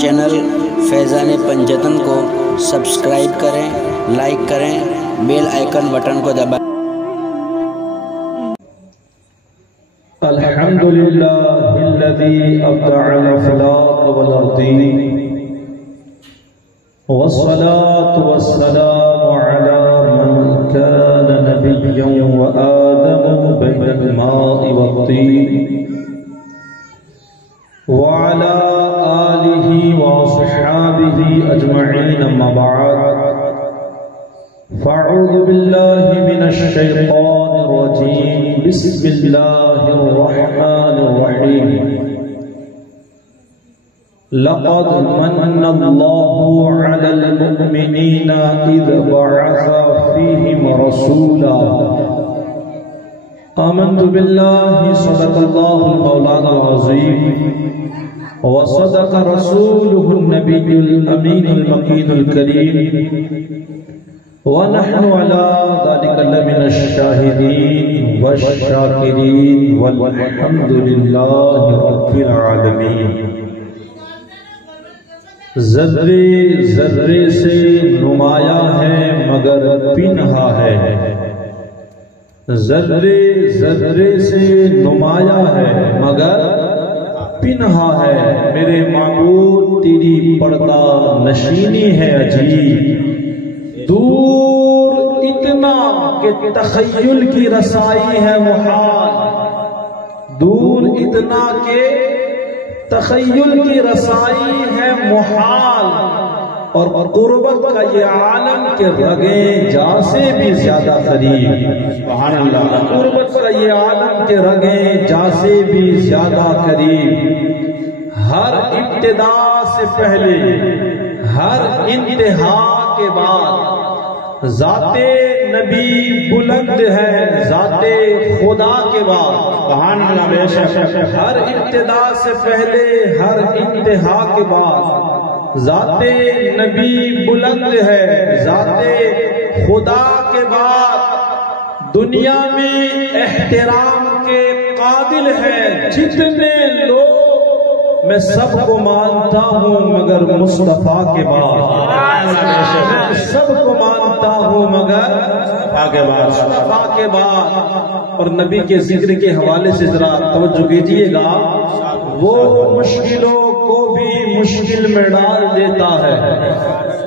Channel فیضان پنجتن کو subscribe کریں، لائک کریں، بیل آئیکن بٹن کو دبائیں۔ الحمدللہ الذی ابدع الافلاق والارضین والصلاة والسلام على من كان نبيا وآدم بين الماء والطين وعلى آله وصحابه أجمعين أما بعد فأعوذ بالله من الشيطان الرجيم بسم الله الرحمن الرحيم لقد من الله على المؤمنين إذ بعث فيهم رسولا آمنت بالله صدق الله المولانا العظيم وصدق رسوله النبي الأمين المكين الكريم ونحن على ذلك لمن الشاهدين والشاكرين والحمد لله رب العالمين۔ ذرے ذرے سے نمایاں ہے مگر پنہا ہے، ذرے ذرے سے نمایاں ہے مگر پنہا ہے، میرے معبود تیری پردہ نشینی ہے عجیب، دور اتنا کہ تخیل کی رسائی ہے محال، دور اتنا کہ تخیل کی رسائی ہے محال، اور قربت کا یہ عالم کے رگیں جا سے بھی زیادہ قریب، سبحان اللہ، قربت کا یہ عالم کے رگیں جا سے بھی زیادہ قریب، ہر ابتدا سے پہلے ہر انتہا کے بعد ذات نبی بلند ہے ذات خدا کے بعد، سبحان اللہ، بے شک ہر ابتدا سے پہلے ہر انتہا کے بعد ذات نبی بلند ہے ذات خدا کے بعد، دنیا میں احترام کے قابل ہے جتنے لوگ، میں سب کو مانتا ہوں مگر مصطفیٰ کے بعد، میں سب کو مانتا ہوں مگر مصطفیٰ کے بعد۔ اور نبی کے ذکر کے حوالے سے ذرا توجہ کیجئے گا، وہ مشکلوں کو بھی مشکل میں ڈال دیتا ہے،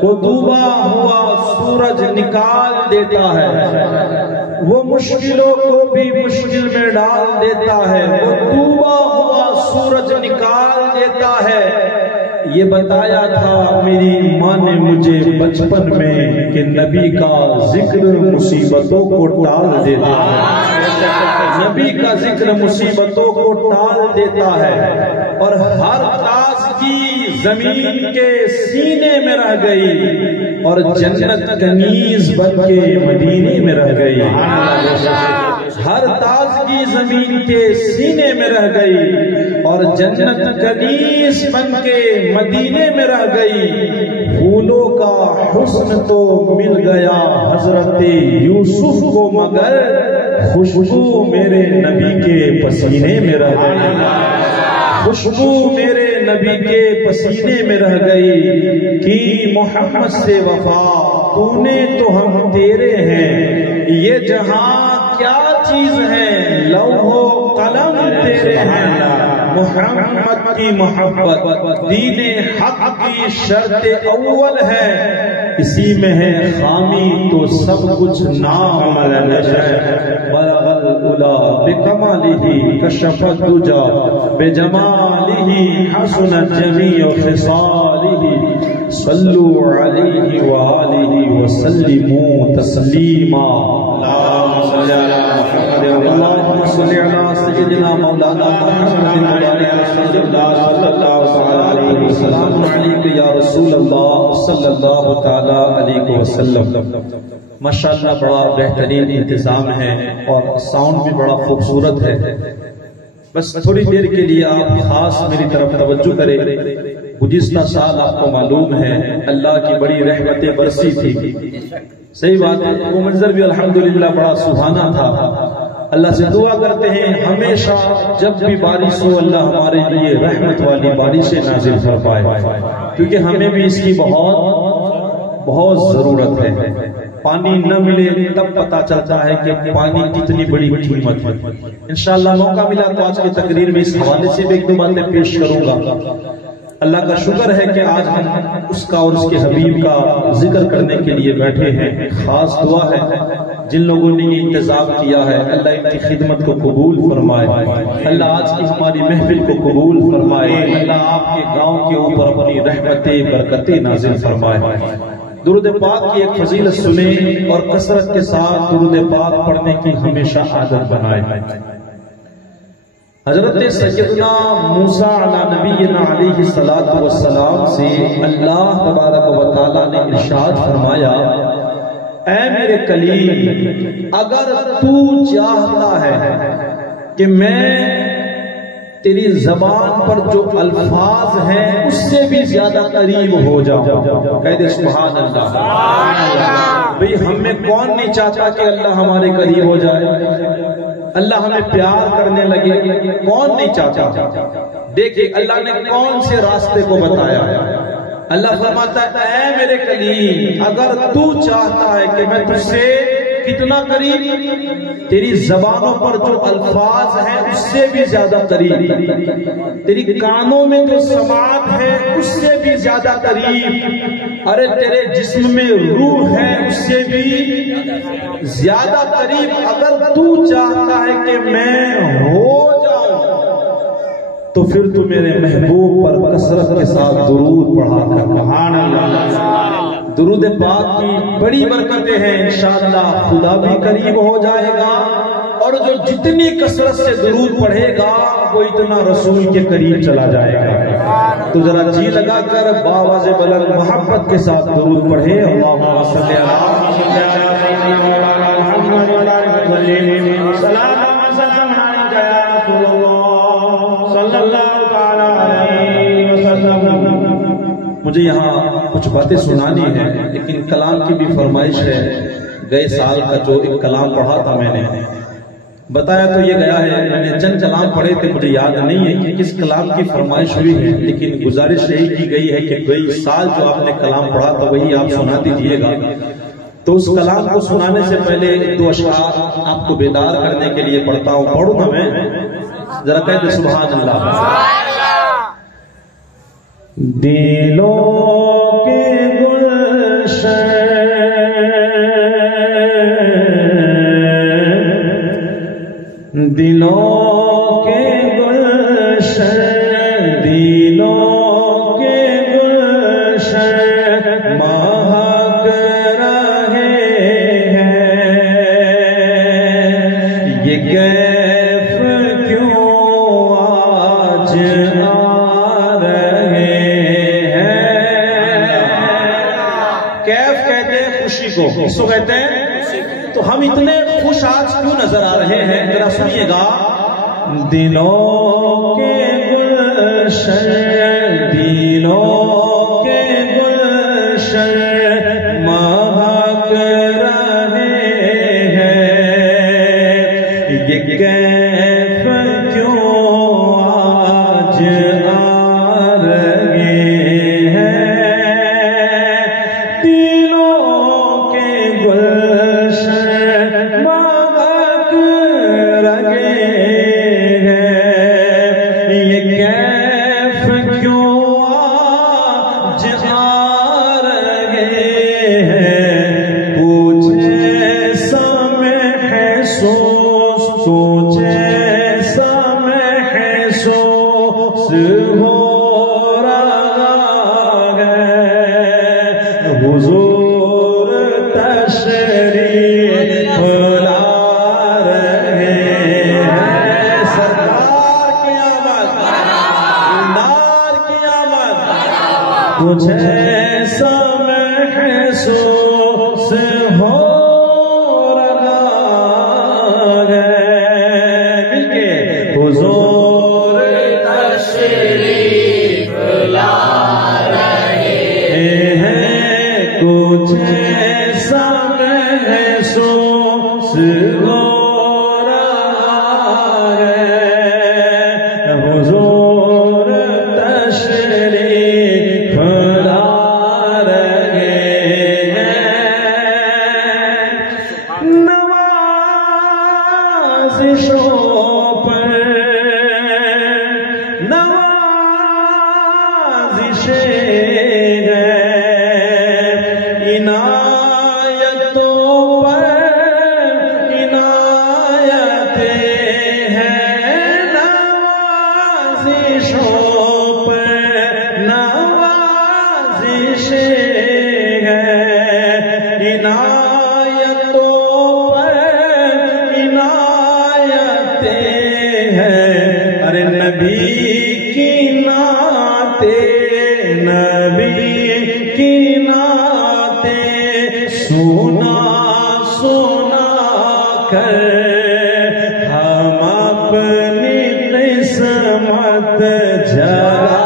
وہ ڈوبا ہوا سورج نکال دیتا ہے، وہ مشکلوں کو بھی مشکل میں ڈال دیتا ہے، وہ ڈوبا ہوا سورج نکال دیتا ہے۔ یہ بتایا تھا میری ماں نے مجھے بچپن میں کہ نبی کا ذکر مصیبتوں کو ٹال دیتا ہے، نبی کا ذکر مصیبتوں کو ٹال دیتا ہے، اور ہر تازگی زمین کے سینے میں رہ گئی اور جنت کنیز بن کے مدینے میں رہ گئی، ہر تازگی زمین کے سینے میں رہ گئی اور جنت کنیز بن کے مدینے میں رہ گئی۔ پھولوں کا حسن تو مل گیا حضرت یوسف کو مگر خوشبو میرے نبی کے پسینے میں رہ گئی، خوشبو میرے نبی کے پسینے میں رہ گئی۔ کی محمد سے وفا تو نے تو ہم تیرے ہیں، یہ جہاں کیا چیز ہے لوح و قلم تیرے ہیں، محمد کی محبت دین حق کی شرط اول ہے، اسی میں ہے خامی تو سب کچھ نام ہے، بلغ العلا بکمالہ کشف الدجا بجمالہ حسنت جمیع خصالہ، صلو علیہ وآلہ وسلموا تسلیما۔ اللہم صلی علی سیدنا مولانا محمد صلی اللہ علیہ وسلم علیک یا رسول اللہ صلی اللہ تعالی علیہ وسلم۔ ماشاءاللہ بڑا بہترین انتظام ہے اور ساؤنڈ بھی بڑا خوبصورت ہے، بس تھوڑی دیر کے لیے آپ خاص میری طرف توجہ کریں۔ گزشتہ سال آپ کو معلوم ہے اللہ کی بڑی رحمتیں برسی تھی، صحیح بات ہے، وہ منظر بھی الحمدللہ بڑا سبحانہ تھا، اللہ سے دعا کرتے ہیں ہمیشہ جب بھی بارش ہو اللہ ہمارے لیے رحمت والی بارشیں نازل فرمائے، کیونکہ ہمیں بھی اس کی بہت ضرورت ہے۔ پانی نہ ملے تب پتا چلتا ہے کہ پانی کتنی بڑی قیمت ہے۔ انشاءاللہ موقع ملا تو آج کی تقریر میں اس حوالے سے بھی ایک دو باتیں پیش کروں گا۔ اللہ کا شکر ہے کہ آج ہم اس کا اور اس کے حبیب کا ذکر کرنے کے لیے بیٹھے ہیں۔ خاص دعا ہے جن لوگوں نے یہ انتظام کیا ہے، اللہ ان کی خدمت کو قبول فرمائے، اللہ آج کی ہماری محفل کو قبول فرمائے، اللہ آپ کے گاؤں کے اوپر اپنی رحمتیں برکتیں نازل فرمائے۔ درود پاک کی ایک فضیلت سنیں اور کثرت کے ساتھ درود پاک پڑھنے کی ہمیشہ عادت بنائیں۔ حضرت سیدنا موسیٰ علی نبینا علیہ السلام سے اللہ تبارک و تعالیٰ نے ارشاد فرمایا، اے میرے کلیم، اگر تو چاہتا ہے کہ میں تیری زبان پر جو الفاظ ہیں اس سے بھی زیادہ قریب ہو جاؤں، کہہ دے سبحان اللہ۔ بھئی ہم میں کون نہیں چاہتا کہ اللہ ہمارے قریب ہو جائے، اللہ ہمیں پیار کرنے لگے، کون نہیں چاہتا؟ دیکھیں اللہ نے کون سے راستے کو بتایا۔ اللہ فرماتا ہے اے میرے کلیم، اگر تو چاہتا ہے کہ میں تجھ سے کتنا قریب، تیری زبانوں پر جو الفاظ ہیں اس سے بھی زیادہ قریب، تیری کانوں میں جو سماعت ہے اس سے بھی زیادہ قریب، ارے تیرے جسم میں روح ہے اس سے بھی زیادہ قریب، اگر تو چاہتا ہے کہ میں ہو جاؤں تو پھر تو میرے محبوب پر کثرت کے ساتھ درود پڑھا کر۔ سبحان اللہ۔ درود پاک کی بڑی برکتیں ہیں، انشاءاللہ خدا بھی قریب ہو جائے گا، اور جو جتنی کثرت سے درود پڑھے گا وہ اتنا رسول کے قریب چلا جائے گا۔ تو ذرا جی لگا کر باواز بلند محبت کے ساتھ درود پڑھے، اللہم صلی مجھے یہاں کچھ باتیں سنانی ہیں لیکن کلام کی بھی فرمائش ہے۔ گئے سال کا جو ایک کلام پڑھا تھا میں نے بتایا تو یہ گیا ہے، میں نے چند کلام پڑھے تھے، مجھے یاد نہیں ہے کہ کس کلام کی فرمائش ہوئی ہے، لیکن گزارش یہی کی گئی ہے کہ گئے سال جو آپ نے کلام پڑھا تھا وہی آپ سنا دیجیے گا۔ تو اس کلام کو سنانے سے پہلے دو اشعار آپ کو بیدار کرنے کے لیے پڑھتا ہوں، پڑھوں گا میں، ذرا کہہ دے سبحان اللہ۔ دلوں کے گلشن دلوں کے گلشن دلوں کے گلشن مہک رہے ہیں، یہ کیف کیوں آج آ رہے ہیں۔ کیف کہتے ہیں خوشی کو، کس کو کہتے ہیں؟ تو ہم اتنے خوش آج کیوں نظر آ رہے ہیں، ذرا سنیے گا۔ دلوں کے گلشن دلوں کے گلشن مہک رہے ہیں، یہ کیف کیوں آج آ رہے ہیں۔ دلوں کے گلشن کچھ ایسا محسوس ہو رہا ہے، مل کے حضور تشریف لا رہے ہیں، کچھ ایسا محسوس ہو رہا بخششوں پر نوازشیں ہیں، عنایتوں پر عنایتیں ہیں، ارے نبی کی نعتیں، نبی کی نعتیں سنا سنا کر ہم اپنی قسمت جگا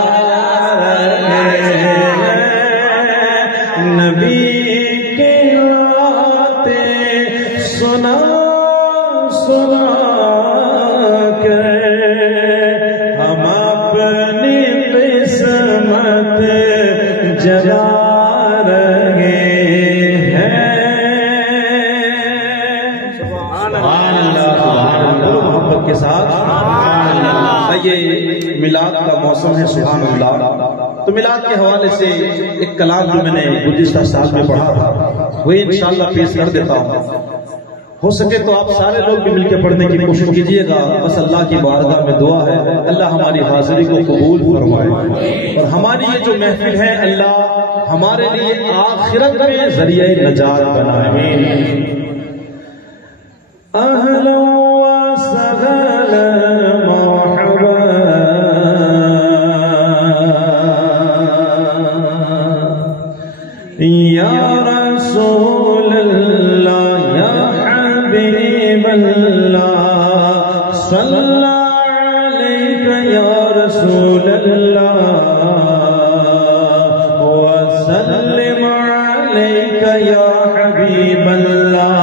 رہے ہیں، نبی کی نعتیں سنا سنا کر ہم اپنی قسمت جگا رہے ہیں۔ سبحان اللہ، محبت کے ساتھ یہ میلاد کا موسم ہے، سبحان اللہ۔ تو میلاد کے حوالے سے ایک کلام جو میں نے گزشتہ سال میں پڑھا تھا وہی انشاءاللہ پیش کر دیتا ہوں، ہو سکے تو آپ سارے لوگ بھی مل کے پڑھنے کی کوشش کیجئے گا۔ بس اللہ کی بارگاہ میں دعا ہے اللہ ہماری حاضری کو قبول فرمائے، اور ہماری یہ جو محفل ہے اللہ ہمارے لیے آخرت میں ذریعہ نجات بنائے۔ اہلا و سہلا مرحبا یا رسول اللہ یا حبیب اللہ، صلی اللہ علیک یا رسول اللہ وسلم علیک یا حبیب اللہ،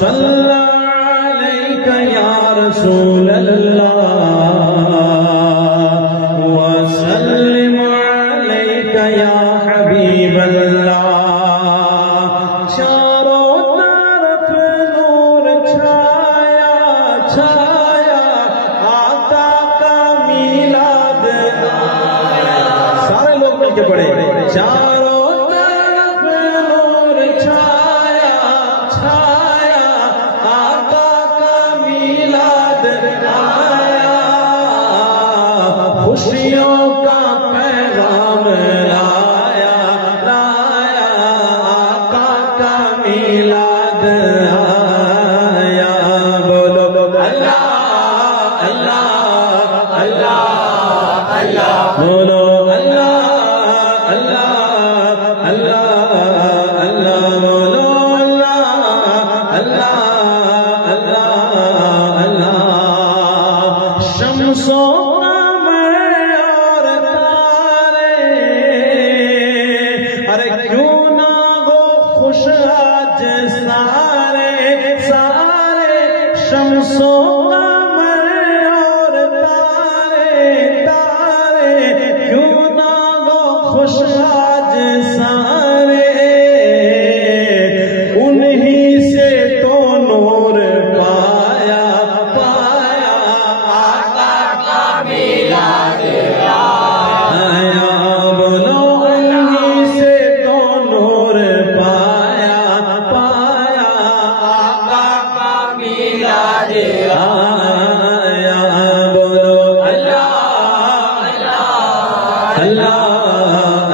صلی اللہ علیک یا رسول اللہ وسلم علیک یا حبیب اللہ۔ چاروں طرف نور چھایا چھایا، آقا کا میلاد آیا، سارے لوگ مل کے پڑھے، چاروں طرف نور چھایا چھایا، آقا کا میلاد آیا، خوشیوں کا پیغام لایا لایا، آقا کا میلاد آیا، بولو اللہ اللہ اللہ اللہ، بولو اللہ اللہ اللہ اللہ، بولو اللہ اللہ اللہ اللہ۔ شمس و قمر اور تارے، ارے کیوں نہ ہو خوش آج سارے سارے، شمس و قمر اور تارے تارے، کیوں نہ ہو خوش آج سارے، انہی سے تو نور پایا پایا، آقا کا میلاد آیا، بولو انہی سے تو نور پایا پایا، آقا کا میلاد آیا، بولو اللہ اللہ اللہ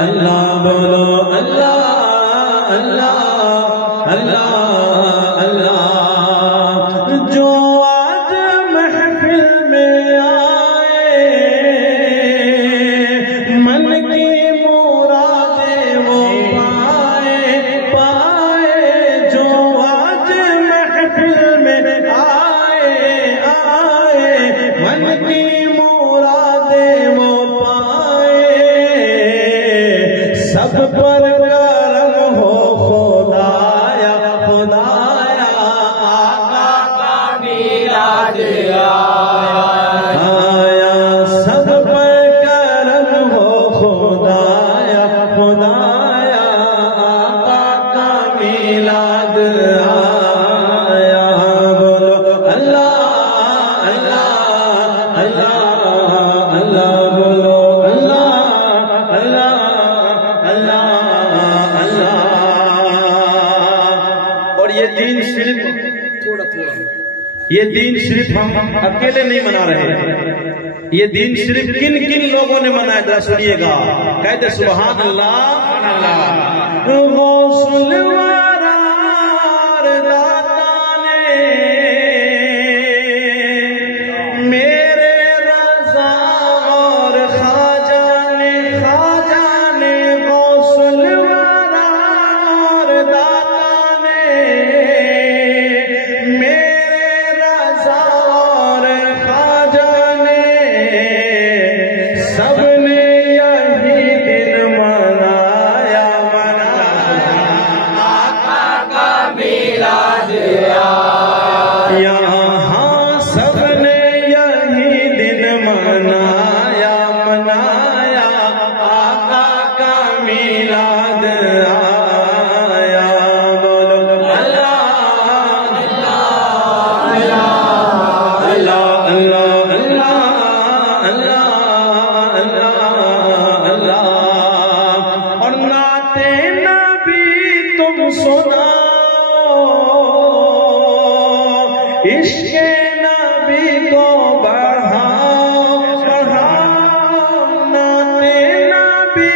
اللہ، بولو اللہ اللہ اللہ اللہ۔ جو آج محفل میں آئے، من کی مرادیں وہ پائے پائے، جو آج محفل میں آئے آئے، من کی مرادیں وہ پائے، سب پر کرم ہو خدایا خدایا، آقا کا میلاد آیا، سب پر کرم ہو خدایا خدایا، آقا کا میلاد آیا، بولو اللہ اللہ اللہ اللہ، بولو اللہ اللہ اللہ اللہ۔ اور یہ دین صرف تھوڑا تھوڑا یہ دین صرف ہم اکیلے نہیں منا رہے ہیں، یہ دین صرف کن کن لوگوں نے منایا، ذرا سنیے گا، کہتے سبحان اللہ۔ غوث الورار داتا نے میرے رضا اور خواجہ نے غوث الورار داتا نے میرے رضا اور خواجہ نے سب نے یہی دن منایا آقا کا میلاد یہاں سب نے یہی دن منایا آقا کا میلاد آیا۔ بولو اللہ اللہ اللہ اللہ اللہ اللہ اللہ۔ اور نعت نبی تم سناؤ، عشق نبی کو بڑھاؤ بڑھاؤ، نعت نبی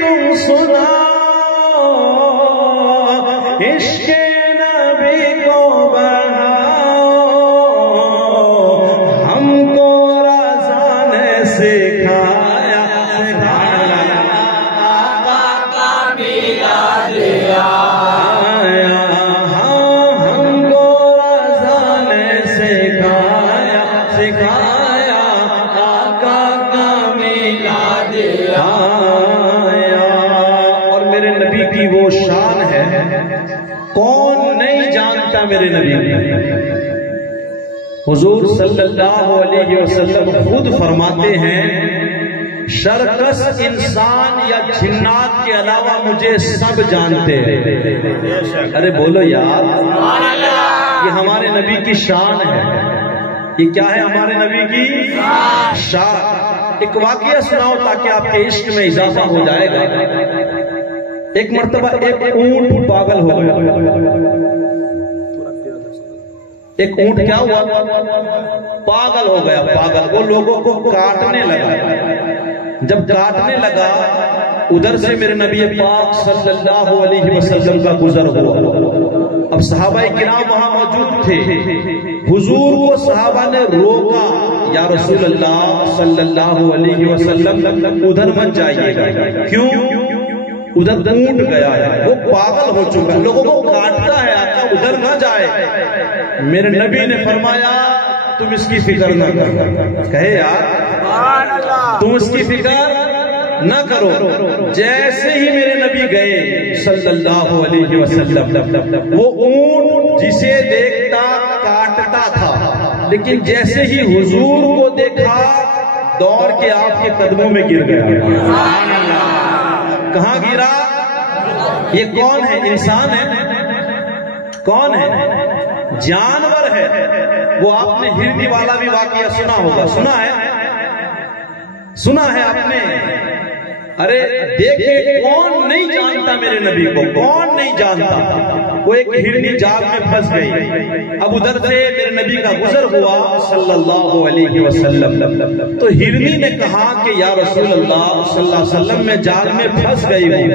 تم سناؤ، عشق نبی کو بڑھاؤ، ہم کو رضا نے سکھایا ہم کو رضا نے سکھایا آقا کا میلاد آیا۔ اور میرے نبی کی وہ شان ہے، کون نہیں جانتا میرے نبی کی۔ حضور صلی اللہ علیہ وسلم خود فرماتے ہیں شرکس انسان یا جنات کے علاوہ مجھے سب جانتے ہیں۔ ارے بولو یار، یہ ہمارے نبی کی شان ہے۔ یہ کیا ہے ہمارے نبی کی شان؟ ایک واقعہ سناؤ تاکہ آپ کے عشق میں اضافہ ہو جائے گا۔ ایک مرتبہ ایک اونٹ پاگل ہو گیا۔ ایک اونٹ کیا ہوا؟ پاگل ہو گیا، پاگل۔ وہ لوگوں کو کاٹنے لگا۔ جب کاٹنے لگا ادھر سے میرے نبی پاک صلی اللہ علیہ وسلم کا گزر ہوا۔ اب صحابہ کرام وہاں موجود تھے، حضور کو صحابہ نے روکا، یا رسول اللہ صلی اللہ علیہ وسلم ادھر مت جائیے گا۔ کیوں؟ ادھر اونٹ گیا ہے، وہ پاگل ہو چکا ہے، لوگوں کو کاٹتا ہے، آقا ادھر نہ جائے۔ میرے نبی نے فرمایا تم اس کی فکر نہ کرو۔ کہے یار تم اس کی فکر نہ کرو۔ جیسے ہی میرے نبی گئے صلی اللہ علیہ وسلم، وہ اونٹ جسے دیکھتا کاٹتا تھا، لیکن جیسے ہی حضور کو دیکھا دوڑ کے آپ کے قدموں میں گر گیا۔ کہاں گرا؟ یہ کون ہے؟ انسان ہے؟ کون ہے؟ جانور ہے۔ وہ آپ نے ہرنی والا بھی واقعہ سنا ہوگا، سنا ہے؟ سنا ہے آپ نے؟ ارے دیکھیں کون نہیں جانتا میرے نبی کو، کون نہیں جانتا؟ وہ ایک ہرنی جال میں پھنس گئی۔ اب ادھر سے میرے نبی کا گزر ہوا صلی اللہ علیہ وسلم، تو ہرنی نے کہا کہ یا رسول اللہ صلی اللہ علیہ وسلم میں جال میں پھنس گئی ہوں،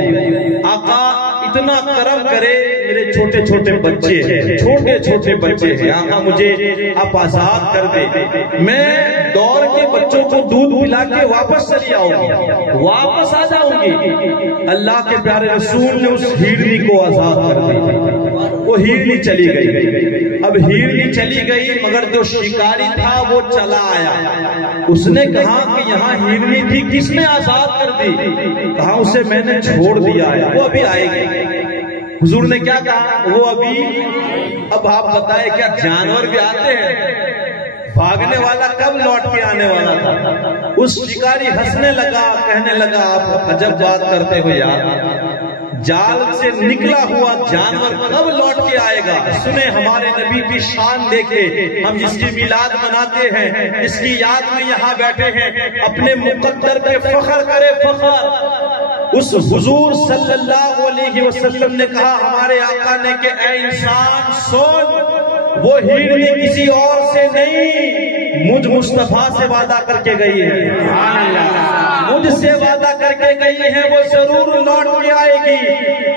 آقا اتنا کرم کرے، میرے چھوٹے چھوٹے بچے ہیں، چھوٹے چھوٹے بچے ہیں، آقا مجھے آپ آزاد کر دے، میں دوڑ کے بچوں کو دودھ پلا کے واپس چلی آؤں گی، واپس آ جاؤں گی۔ اللہ کے پیارے رسول نے اس ہیرنی کو آزاد کر دی۔ وہ ہیرنی چلی گئی۔ اب ہیرنی چلی گئی مگر جو شکاری تھا وہ چلا آیا۔ اس نے کہا کہ یہاں ہیرنی تھی، کس نے آزاد کر دی؟ کہا اسے میں نے چھوڑ دیا ہے، وہ ابھی آئے گی۔ حضور نے کیا کہا؟ وہ ابھی۔ اب آپ بتائیں کیا جانور بھی آتے ہیں؟ بھاگنے والا کب لوٹ کے آنے والا تھا؟ اس شکاری ہنسنے لگا، کہنے لگا آپ عجب بات کرتے ہو یار، جال سے نکلا ہوا جانور کب لوٹ کے آئے گا؟ سنیں ہمارے نبی کی شان دیکھے، ہم جس کی میلاد مناتے ہیں، اس کی یاد میں یہاں بیٹھے ہیں، اپنے مقدر پہ فخر کرے، فخر۔ اس حضور صلی اللہ علیہ وسلم نے کہا ہمارے آقا نے کہ اے انسان سن، وہ ہیرنی کسی اور سے نہیں، مجھ مصطفیٰ سے وعدہ کر کے گئی ہے، مجھ سے وعدہ کر کے گئی ہے، وہ ضرور لوٹ کے آئے گی۔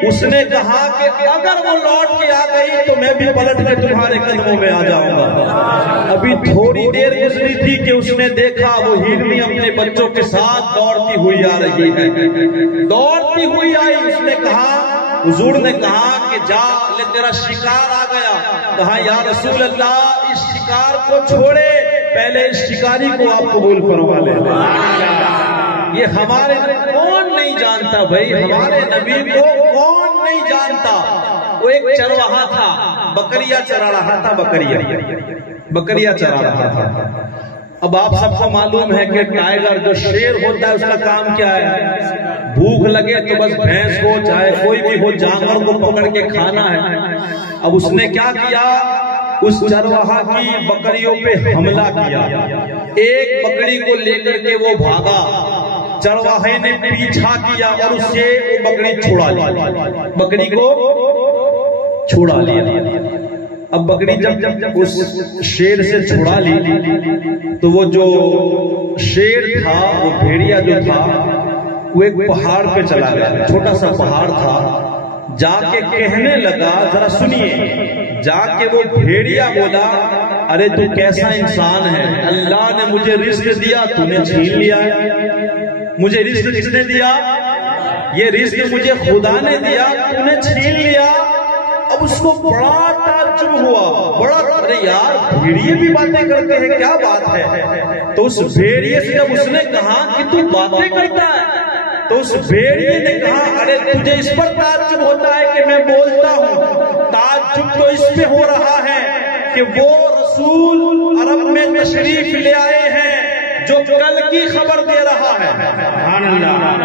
اس نے کہا کہ اگر وہ لوٹ کے آ گئی تو میں بھی پلٹ کے تمہارے قدموں میں آ جاؤں گا۔ ابھی تھوڑی دیر گزری تھی کہ اس نے دیکھا وہ ہیرنی اپنے بچوں کے ساتھ دوڑتی ہوئی آ رہی ہے، دوڑتی ہوئی آئی۔ اس نے کہا، حضور نے کہا کہ جا لے تیرا شکار آ گیا۔ کہا یا رسول اللہ اس شکار کو چھوڑے، پہلے اس شکاری کو آپ قبول فرما لے۔ یہ ہمارے کون نہیں جانتا بھائی، ہمارے نبی کو کون نہیں جانتا۔ وہ ایک چرواہا تھا، بکریاں چرا رہا تھا، بکریاں چرا رہا تھا۔ اب آپ سب کو معلوم ہے کہ ٹائیگر جو شیر ہوتا ہے اس کا کام کیا ہے؟ بھوک لگے تو بس بھینس کو چاہے کوئی بھی ہو جانور کو پکڑ کے کھانا ہے۔ اب اس نے کیا کیا؟ اس چرواہا کی بکریوں پہ حملہ کیا، ایک بکری کو لے کر کے وہ بھاگا، چرواہے نے پیچھا کیا اور اس سے وہ بکری چھڑا لی، بکری کو چھڑا لیا۔ اب بکری جب اس شیر سے چھڑا لی تو وہ جو شیر تھا، وہ بھیڑیا جو تھا، وہ ایک پہاڑ پہ چلا گیا، چھوٹا سا پہاڑ تھا، جا کے کہنے لگا، ذرا سنیے، جا کے وہ بھیڑیا بولا، ارے تو کیسا انسان ہے، اللہ نے مجھے رزق دیا تو نے چھین لیا ہے، مجھے رزق کس نے دیا؟ یہ رزق مجھے خدا نے دیا، تو نے چھین لیا۔ اب اس کو بڑا تعجب ہوا، بڑا، ارے یار بھیڑیے بھی باتیں کرتے ہیں، کیا بات ہے؟ تو اس بھیڑیے سے جب اس نے کہا کہ تو باتیں کرتا ہے، تو اس بھیڑیے نے کہا، ارے تجھے اس پر تعجب ہوتا ہے کہ میں بولتا ہوں، تعجب تو اس پہ ہو رہا ہے کہ وہ رسول عرب میں تشریف لے آئے ہیں جو کل کی خبر دے رہا ہے،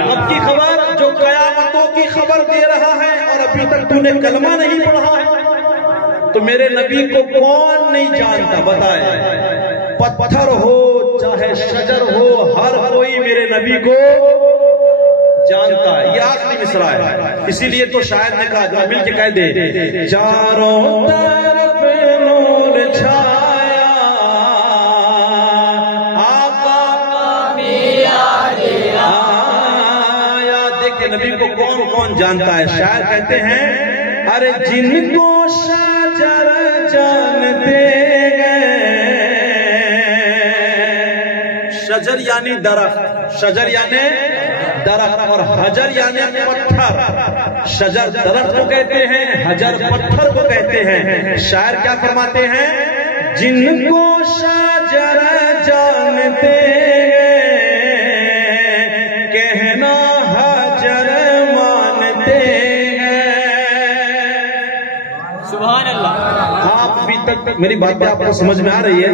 اب کی خبر، جو قیامتوں کی خبر دے رہا ہے، اور ابھی تک تو نے کلمہ نہیں پڑھا ہے۔ تو میرے نبی کو کون نہیں جانتا؟ بتائے، پتھر ہو چاہے شجر ہو، ہر کوئی میرے نبی کو جانتا ہے۔ یہ آخری مصرع ہے، اسی لیے تو شاعر نے کہا، جو مل کے کہہ دے، چاروں طرف نور چھایا، آقا کا میعاد آیا۔ دیکھیں نبی کو کون کون جانتا ہے۔ شاعر کہتے ہیں، ارے جن کو شجر جانتے گئے، شجر یعنی درخت، شجر یعنی درخت، اور حجر یعنی پتھر۔ شجر درخت کو کہتے ہیں، حجر پتھر کو کہتے ہیں۔ شاعر کیا فرماتے ہیں؟ جن کو شجر جانتے کہنا حجر مانتے ہیں۔ سبحان اللہ۔ آپ بھی تک میری بات آپ کو سمجھ میں آ رہی ہے؟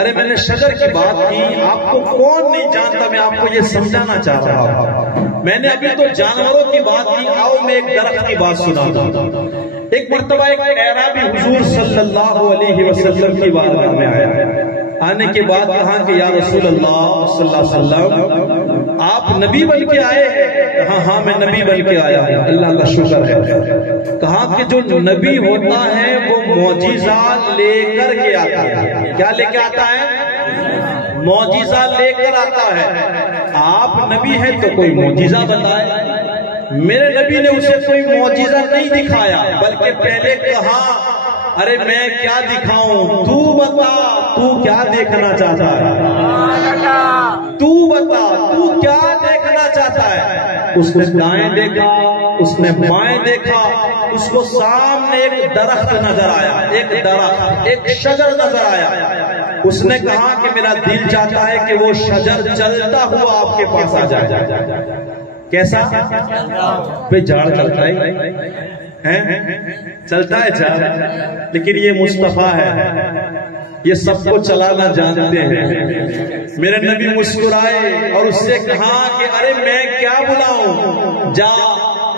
ارے میں نے شجر کی بات کی، آپ کو کون نہیں جانتا، میں آپ کو یہ سمجھانا چاہ رہا ہوں۔ میں نے ابھی تو جانوروں کی بات کی، آؤ میں ایک درخت کی بات سنا دوں۔ ایک مرتبہ ایک اعرابی حضور صلی اللہ علیہ وسلم کی بارگاہ میں آیا، آنے کے بعد کہا کہ یا رسول اللہ صلی اللہ علیہ وسلم، آپ نبی بن کے آئے ہیں؟ کہا ہاں میں نبی بن کے آیا ہوں، اللہ کا شکر ہے۔ کہا کہ جو نبی ہوتا ہے وہ معجزہ لے کر کے آتا ہے۔ کیا لے کے آتا ہے؟ معجزہ لے کر آتا ہے۔ آپ نبی ہیں تو کوئی معجزہ بتائے۔ میرے نبی نے اسے کوئی معجزہ نہیں دکھایا، بلکہ پہلے کہا، ارے میں کیا دکھاؤں، تو بتا تو کیا دیکھنا چاہتا ہے، تو بتا تو کیا دیکھنا چاہتا ہے۔ اس نے دائیں دیکھا، اس نے بائیں دیکھا، اس کو سامنے ایک درخت نظر آیا، ایک درخت، ایک شجر نظر آیا۔ اس نے کہا کہ میرا دل چاہتا ہے کہ وہ شجر چلتا ہوا آپ کے پاس آ جائے۔ کیسا؟ بھئی جھاڑ چلتا ہے، چلتا ہے جھاڑ، لیکن یہ مصطفیٰ ہے، یہ سب کو چلانا جانتے ہیں۔ میرے نبی مسکرائے اور اس سے کہا کہ ارے میں کیا بلاؤں، جا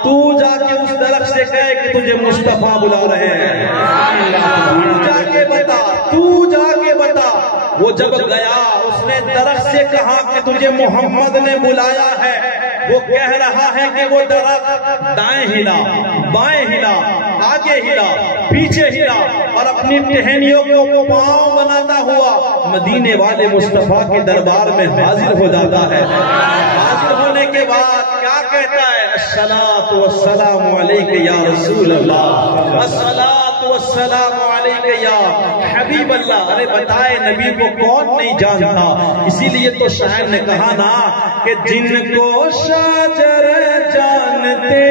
تو جا کے اس درخت سے کہے کہ تجھے مصطفیٰ بلا رہے ہیں، تو جا کے بتا، تو جا کے بتا۔ وہ جب گیا اس نے درخت سے کہا کہ تجھے محمد نے بلایا ہے، وہ کہہ رہا ہے کہ وہ درخت دائیں ہلا، بائیں ہلا، آگے ہلا، پیچھے ہلا، اور اپنی ٹہنیوں کو پاؤں بناتا ہوا مدینے والے مصطفیٰ کے دربار میں حاضر ہو جاتا ہے۔ حاضر ہونے کے بعد کیا کہتا ہے؟ الصلاۃ والسلام علیک یا رسول اللہ، الصلاۃ والسلام علیک یا حبیب اللہ۔ ارے بتائے نبی کو کون نہیں جانتا؟ اسی لیے تو شاعر نے کہا نا کہ جن کو شاجر جانتے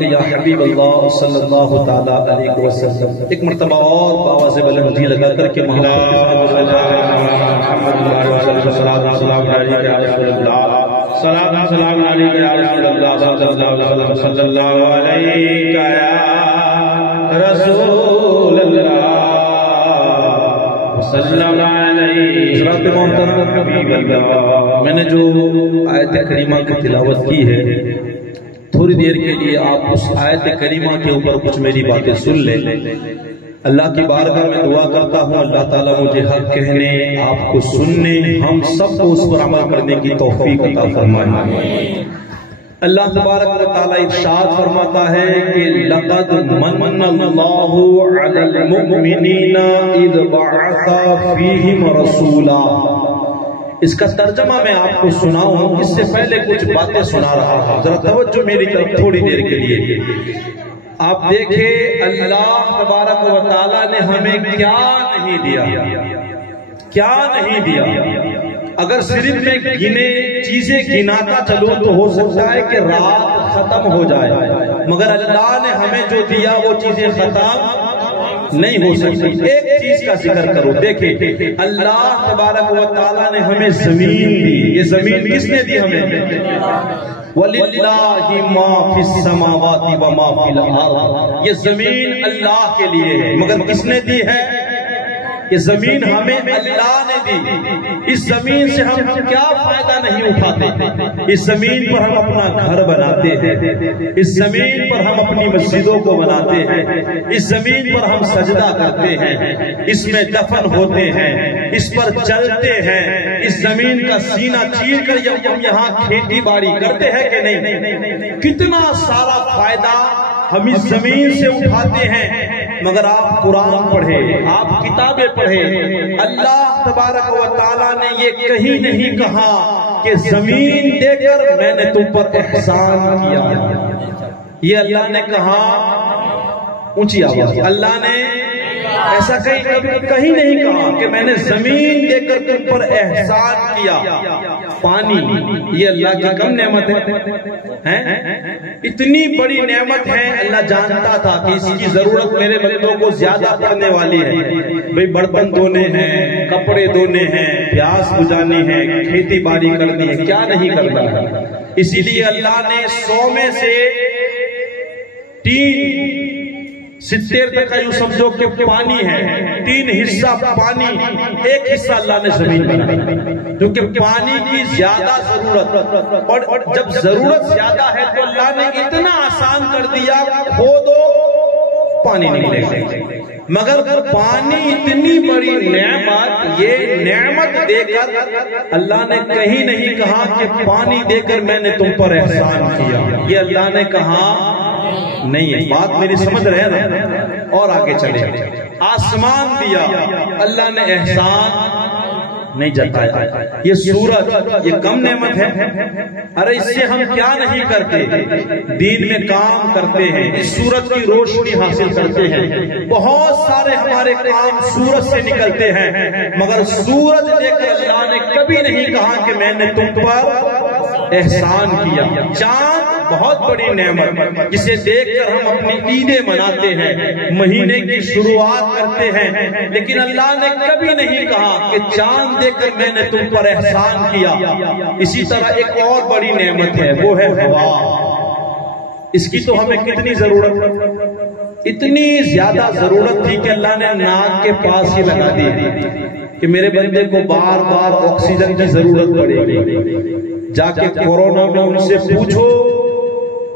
یا حبیب اللہ صلی اللہ تعالیٰ علیہ وسلم۔ ایک مرتبہ اور آواز بلندی لگا کر کے میں نے جو آیت کریمہ کی تلاوت کی ہے، تھوڑی دیر کے لیے آپ اس آیت کریمہ کے اوپر کچھ میری باتیں سن لیں۔ اللہ کی بارگاہ میں دعا کرتا ہوں اللہ تعالیٰ مجھے حق کہنے، آپ کو سننے، ہم سب کو اس پر عمل کرنے کی توفیق عطا فرمائے۔ اللہ تبارک و تعالیٰ ارشاد فرماتا ہے کہ لَقَدْ مَنَّ اللَّهُ عَلَى الْمُؤْمِنِينَ إِذْ بَعَثَ فِيهِمْ رَسُولًا۔ اس کا ترجمہ میں آپ کو سناؤں، اس سے پہلے کچھ باتیں سنا رہا ہوں، ذرا توجہ میری طرف تھوڑی دیر کے لیے۔ آپ دیکھیں اللہ تبارک و تعالیٰ نے ہمیں کیا نہیں دیا، کیا نہیں دیا۔ اگر صرف میں گنے چیزیں گناتا چلوں تو ہو سکتا ہے کہ رات ختم ہو جائے، مگر اللہ نے ہمیں جو دیا وہ چیزیں ختم نہیں ہو سکتی۔ ایک چیز کا ذکر کرو، دیکھیں اللہ تبارک و تعالیٰ نے ہمیں زمین دی۔ یہ زمین کس نے دی ہمیں؟ وَلِلَّهِ مَا فِي السَّمَاوَاتِ وَمَا فِي الْأَرْضِ۔ یہ زمین اللہ کے لیے ہے، مگر کس نے دی ہے؟ یہ زمین ہمیں اللہ نے دی۔ اس زمین سے ہم کیا فائدہ نہیں اٹھاتے؟ اس زمین پر ہم اپنا گھر بناتے ہیں، اس زمین پر ہم اپنی مسجدوں کو بناتے ہیں، اس زمین پر ہم سجدہ کرتے ہیں، اس میں دفن ہوتے ہیں، اس پر چلتے ہیں، اس زمین کا سینہ چیر کر ہم یہاں کھیتی باڑی کرتے ہیں کہ نہیں؟ کتنا سارا فائدہ ہم اس زمین سے اٹھاتے ہیں، مگر آپ قرآن پڑھیں، آپ کتابیں پڑھیں، اللہ تبارک و تعالیٰ نے یہ کہیں نہیں کہا کہ زمین دے کر میں نے تم پر احسان کیا۔ یہ اللہ نے کہا، اونچی آواز، اللہ نے ایسا کہیں نہیں کہا کہ میں نے زمین دے کر تم پر احسان کیا۔ پانی یہ اللہ کی کم نعمت ہے؟ اتنی بڑی نعمت ہے، اللہ جانتا تھا کہ اس کی ضرورت میرے بندوں کو زیادہ پڑنے والی ہے۔ بھئی برتن دھونے ہیں، کپڑے دھونے ہیں، پیاس بجھانی ہے، کھیتی باڑی کرنی ہے، کیا نہیں کرنا۔ اسی لیے اللہ نے 100 میں سے 70 تک یوں سمجھو کہ پانی ہے، 3 حصہ پانی، 1 حصہ اللہ نے زمین بنائی، کیونکہ پانی کی زیادہ ضرورت، اور جب ضرورت زیادہ ہے تو اللہ نے اتنا آسان کر دیا، کھودو پانی نکلے گا۔ مگر پانی اتنی بڑی نعمت، یہ نعمت دے کر اللہ نے کہیں نہیں کہا کہ پانی دے کر میں نے تم پر احسان کیا۔ یہ اللہ نے کہا نہیں ہے، بات میری سمجھ رہے ہیں نا؟ اور آگے چلے، آسمان دیا، اللہ نے احسان نہیں جتایا۔ یہ سورج یہ کم نعمت ہے؟ ارے اس سے ہم کیا نہیں کرتے، دین میں کام کرتے ہیں، اس سورج کی روشنی حاصل کرتے ہیں، بہت سارے ہمارے کام سورج سے نکلتے ہیں، مگر سورج دیکھ کر اللہ نے کبھی نہیں کہا کہ میں نے تم پر احسان کیا۔ چاند بہت بڑی نعمت جسے دیکھ کر ہم اپنی عیدیں مناتے ہیں، مہینے کی شروعات کرتے ہیں، لیکن اللہ نے کبھی نہیں کہا کہ چاند دیکھ کر میں نے تم پر احسان کیا۔ اسی طرح ایک اور بڑی نعمت ہے، وہ ہے ہوا۔ اس کی تو ہمیں کتنی ضرورت، اتنی زیادہ ضرورت تھی کہ اللہ نے ناک کے پاس ہی لگا دی کہ میرے بندے کو بار بار آکسیجن کی ضرورت پڑے گی۔ جا کے کورونا میں ان سے پوچھو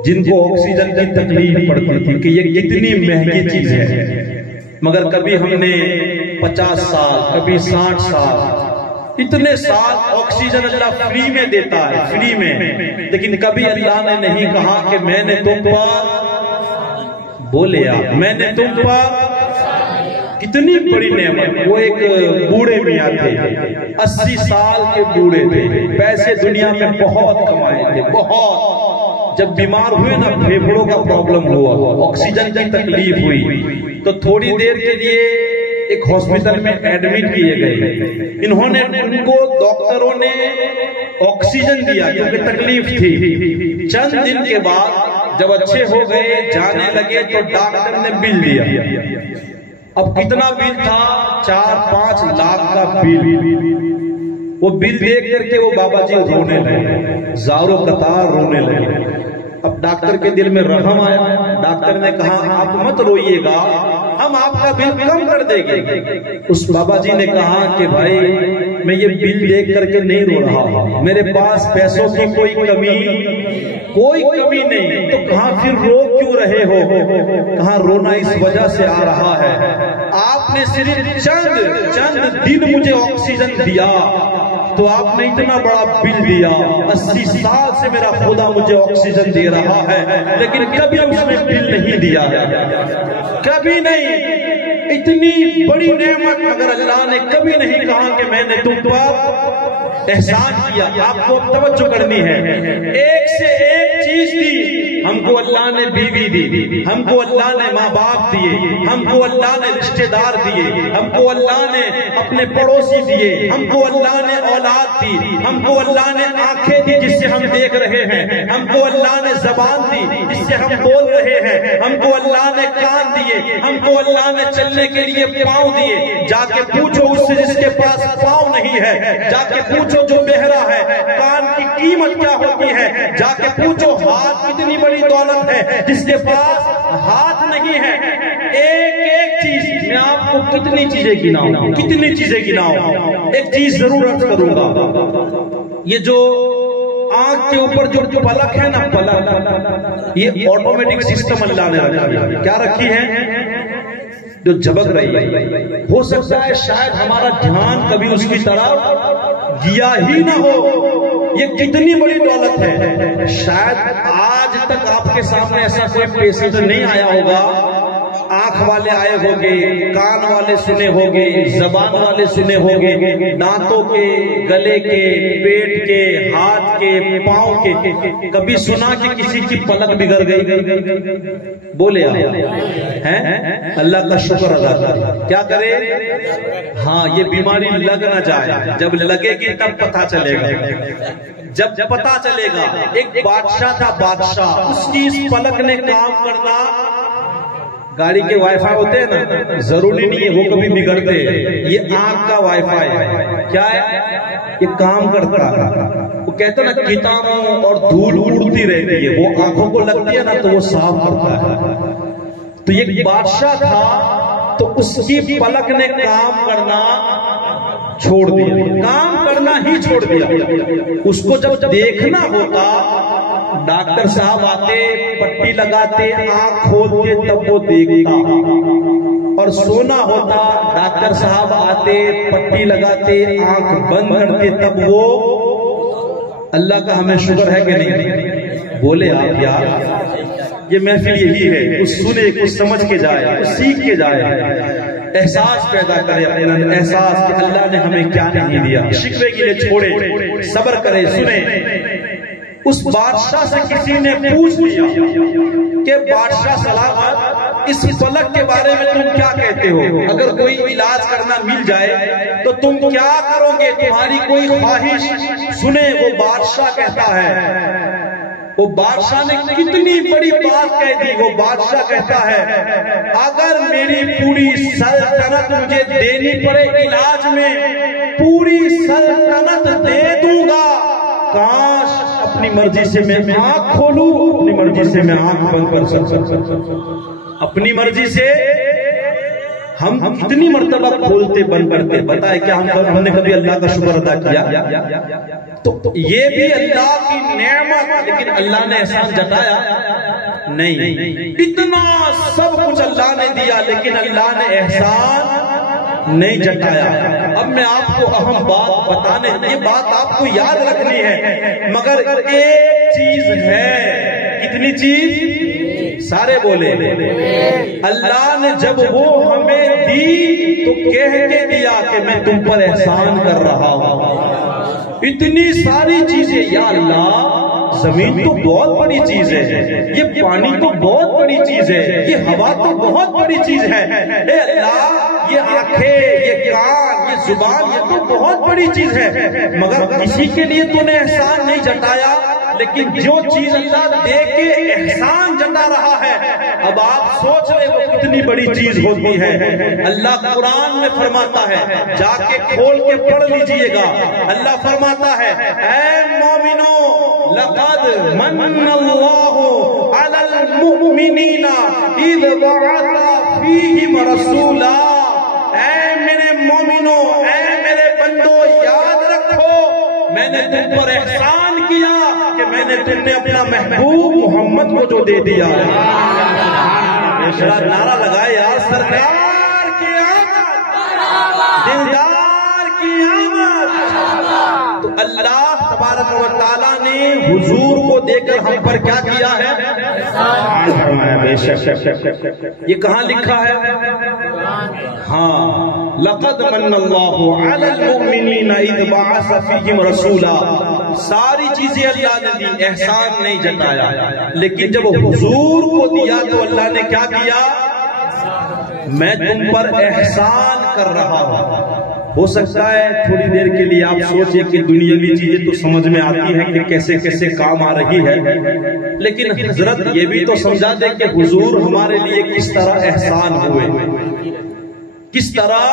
جن کو آکسیجن کی تکلیف پڑتی تھی کہ یہ کتنی مہنگی چیز ہے، مگر کبھی ہم نے 50 سال، کبھی 60 سال، اتنے سال آکسیجن اللہ فری میں دیتا ہے، فری میں، لیکن کبھی اللہ نے نہیں کہا کہ میں نے تم پر، بولے آپ، میں نے تم پر، کتنی بڑی نعمت۔ وہ ایک بوڑھے میاں تھے، 80 سال کے بوڑھے تھے، پیسے دنیا میں بہت کمائے تھے، بہت۔ جب بیمار ہوئے نا، پھیپھڑوں کا پرابلم ہوا، آکسیجن کی تکلیف ہوئی، تو تھوڑی دیر کے لیے ایک ہاسپٹل میں ایڈمٹ کیے گئے۔ انہوں نے، ان کو ڈاکٹروں نے آکسیجن دیا کیونکہ تکلیف تھی۔ چند دن کے بعد جب اچھے ہو گئے، جانے لگے، تو ڈاکٹر نے بل دیا۔ اب کتنا بل تھا؟ 4-5 لاکھ کا بل۔ وہ بل دیکھ کر کے وہ بابا جی رونے لگے، زاروں قطار رونے لگے۔ اب ڈاکٹر کے دل میں رحم آیا، ڈاکٹر نے کہا آپ مت روئیے گا، ہم آپ کا بل کم کر دیں گے۔ اس بابا جی نے کہا کہ بھائی میں یہ بل دیکھ کر کے نہیں رو رہا، میرے پاس پیسوں کی کوئی کمی نہیں، تو کہاں پھر رو کیوں رہے ہو؟ کہاں رونا اس وجہ سے آ رہا ہے، آپ نے صرف چند دن مجھے آکسیجن دیا تو آپ نے اتنا بڑا بل دیا۔ 80 سال سے میرا خدا مجھے آکسیجن دے رہا ہے، لیکن کبھی اس نے بل نہیں دیا ہے، کبھی نہیں۔ اتنی بڑی نعمت مگر اللہ نے کبھی نہیں کہا کہ میں نے تم پر احسان کیا۔ آپ کو توجہ کرنی ہے، ایک سے ایک چیز دی۔ ہم کو اللہ نے بیوی دی، ہم کو اللہ نے ماں باپ دیے، ہم کو اللہ نے رشتے دار دیے، ہم کو اللہ نے اپنے پڑوسی دیے، ہم کو اللہ نے اولاد دی، ہم کو اللہ نے آنکھیں دی جس سے ہم دیکھ رہے ہیں، ہم کو اللہ نے زبان دی جس سے ہم بول رہے ہیں، ہم کو اللہ نے کان دیے، ہم کو اللہ نے چلنے کے لیے پاؤں دیے۔ جا کے پوچھو اس سے جس کے پاس پاؤں نہیں ہے، جا کے پوچھو جو بہرا ہے کان کی قیمت کیا ہوتی ہے، جا کے پوچھو ہاتھ کتنی بڑی دولت ہے جس کے پاس ہاتھ نہیں ہے۔ ایک ایک چیز میں آپ کو کتنی چیزیں گناؤں، ایک چیز ضرور عرض کروں گا، یہ جو آنکھ کے اوپر جو پلک ہے نا، پلک، یہ آٹومیٹک سسٹم اللہ نے رکھی ہے۔ کیا رکھی ہے؟ جو جھبک رہی ہے۔ ہو سکتا ہے شاید ہمارا دھیان کبھی اس کی طرف گیا ہی نہ ہو۔ یہ کتنی بڑی دولت ہے، شاید آج تک آپ کے سامنے ایسا کوئی پیشنٹ نہیں آیا ہوگا، آنکھ والے آئے ہوگے، کان والے سنے ہوگے، زبان والے سنے ہوگے، دانتوں کے، گلے کے، پیٹ کے، ہاتھ کے، پاؤں کے، کبھی سنا کہ کسی کی پلک بگڑ گئی؟ بولے آپ ہیں؟ اللہ کا شکر ادا کرے، کیا کرے؟ ہاں، یہ بیماری لگ نہ جائے، جب لگے گی تب پتہ چلے گا، جب پتہ چلے گا۔ ایک بادشاہ تھا، بادشاہ، اس کی اس پلک نے کام کرنا، گاڑی کے وائی فائی ہوتے ہیں نا، ضروری نہیں ہے وہ کبھی بگڑتے، یہ آنکھ کا وائی فائی ہے، کیا ہے؟ یہ کام کرتا ہے۔ وہ کہتے ہیں نا کیٹانو اور دھول اڑتی رہتی ہے، وہ آنکھوں کو لگتی ہے نا تو وہ صاف کرتا ہے۔ تو یہ بادشاہ تھا، تو اس کی پلک نے کام کرنا چھوڑ دیا، کام کرنا ہی چھوڑ دیا۔ اس کو جب دیکھنا ہوتا، ڈاکٹر صاحب آتے، پٹی لگاتے، آنکھ کھولتے، تب وہ دیکھتا، اور سونا ہوتا، ڈاکٹر صاحب آتے، پٹی لگاتے، آنکھ بند کرتے، تب وہ۔ اللہ کا ہمیں شکر ہے کہ نہیں؟ بولے آپ یار، یہ محفل یہی ہے، کچھ سنے، کچھ سمجھ کے جائے، کچھ سیکھ کے جائے، احساس پیدا کرے اپنا، احساس کہ اللہ نے ہمیں کیا نہیں دیا، شکوے کے لیے چھوڑے، صبر کرے، سنے۔ اس بادشاہ سے کسی نے پوچھ لیا کہ بادشاہ سلامت، اس فلک کے بارے میں تم کیا کہتے ہو؟ اگر کوئی علاج کرنا مل جائے تو تم کیا کرو گے؟ تمہاری کوئی خواہش؟ سنے، وہ بادشاہ کہتا ہے وہ بادشاہ نے کتنی بڑی بات کہہ دی. وہ بادشاہ کہتا ہے اگر میری پوری سلطنت مجھے دینی پڑے علاج میں, پوری سلطنت دے دوں گا. کاش اپنی مرضی سے میں آنکھ کھولوں, اپنی مرضی سے میں آنکھ بند کر سکتا. اپنی مرضی سے ہم کتنی مرتبہ کھولتے بند کرتے, بتائے کیا ہم نے کبھی اللہ کا شکر ادا کیا؟ تو یہ بھی اللہ کی نعمت, لیکن اللہ نے احسان جتایا نہیں. اتنا سب کچھ اللہ نے دیا لیکن اللہ نے احسان نہیں جتایا. اب میں آپ کو اہم بات بتانے, یہ بات آپ کو یاد رکھنی ہے, مگر ایک چیز ہے. کتنی چیز؟ سارے بولے. اللہ نے جب وہ ہمیں دی تو کہہ کے دیا کہ میں تم پر احسان کر رہا ہوں. اتنی ساری چیزیں, یا اللہ زمین تو بہت بڑی چیز ہے, یہ پانی تو بہت بڑی چیز ہے, یہ ہوا تو بہت بڑی چیز ہے. اے اللہ یہ آنکھیں, یہ کان, یہ زبان, یہ تو بہت بڑی چیز ہے, مگر کسی کے لیے تو نے احسان نہیں جتایا. لیکن جو چیز اللہ دے کے احسان جتا رہا ہے, اب آپ سوچ لیں وہ کتنی بڑی چیز ہوتی ہے. اللہ قرآن میں فرماتا ہے, جا کے کھول کے پڑھ لیجئے گا. اللہ فرماتا ہے اے مومنو لقد من اللہ علی المؤمنین اذ بعث فیہم رسولا. اے میرے مومنو, اے میرے بندو, یاد رکھو میں نے تم پر احسان کیا کہ میں نے تم نے اپنا محبوب محمد کو جو دے دیا ہے. نعرہ لگائے یار, سرکار کی آمد, دلدار کی آمد. تو اللہ تبارک و تعالیٰ نے حضور کو دے کر ہم پر کیا کیا ہے؟ بے شک. یہ کہاں لکھا ہے؟ ہاں, لقد من اللہ علی المؤمنین اذ بعث فیہم رسولا. ساری چیزیں اللہ نے دی, احسان نہیں جتایا. لیکن جب حضور کو دیا تو اللہ نے کیا کیا؟ میں تم پر احسان کر رہا ہوں. ہو سکتا ہے تھوڑی دیر کے لیے آپ سوچیں کہ دنیاوی چیزیں تو سمجھ میں آتی ہیں کہ کیسے کیسے کام آ رہی ہے, لیکن حضرت یہ بھی تو سمجھا دیں کہ حضور ہمارے لیے کس طرح احسان ہوئے, کس طرح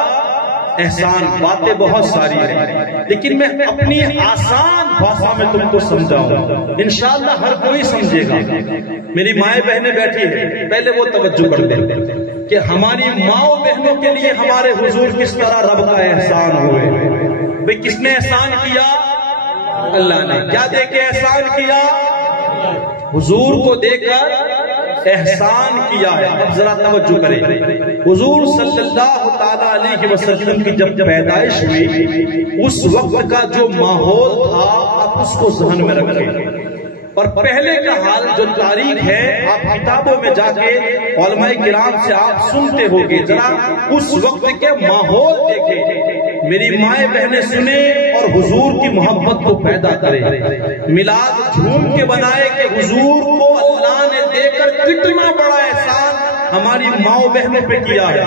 احسان. باتیں بہت ساری ہیں لیکن میں اپنی آسان بھاشا میں تم کو سمجھاؤں, انشاءاللہ ہر کوئی سمجھے گا. میری مائیں بہنیں بیٹھی ہیں, پہلے وہ توجہ کر دیں کہ ہماری ماں بہنوں کے لیے ہمارے حضور کس طرح رب کا احسان ہوئے. بھئی کس نے احسان کیا؟ اللہ نے. کیا دے کے احسان کیا؟ حضور کو دے کر احسان کیا ہے. اب ذرا توجہ کریں, حضور صلی اللہ تعالیٰ علیہ وسلم کی جب پیدائش ہوئی اس وقت کا جو ماحول تھا آپ اس کو ذہن میں رکھیں. اور پہلے کا حال جو تاریخ ہے آپ کتابوں میں جا کے علماء کرام سے آپ سنتے ہوگے, ذرا اس وقت کے ماحول دیکھیں. میری مائیں بہنیں سنیں اور حضور کی محبت کو پیدا کریں. میلاد جھوم کے بنائے کہ حضور کو اللہ نے دے کر کتنا بڑا احسان ہماری ماں بہنوں پہ کیا ہے.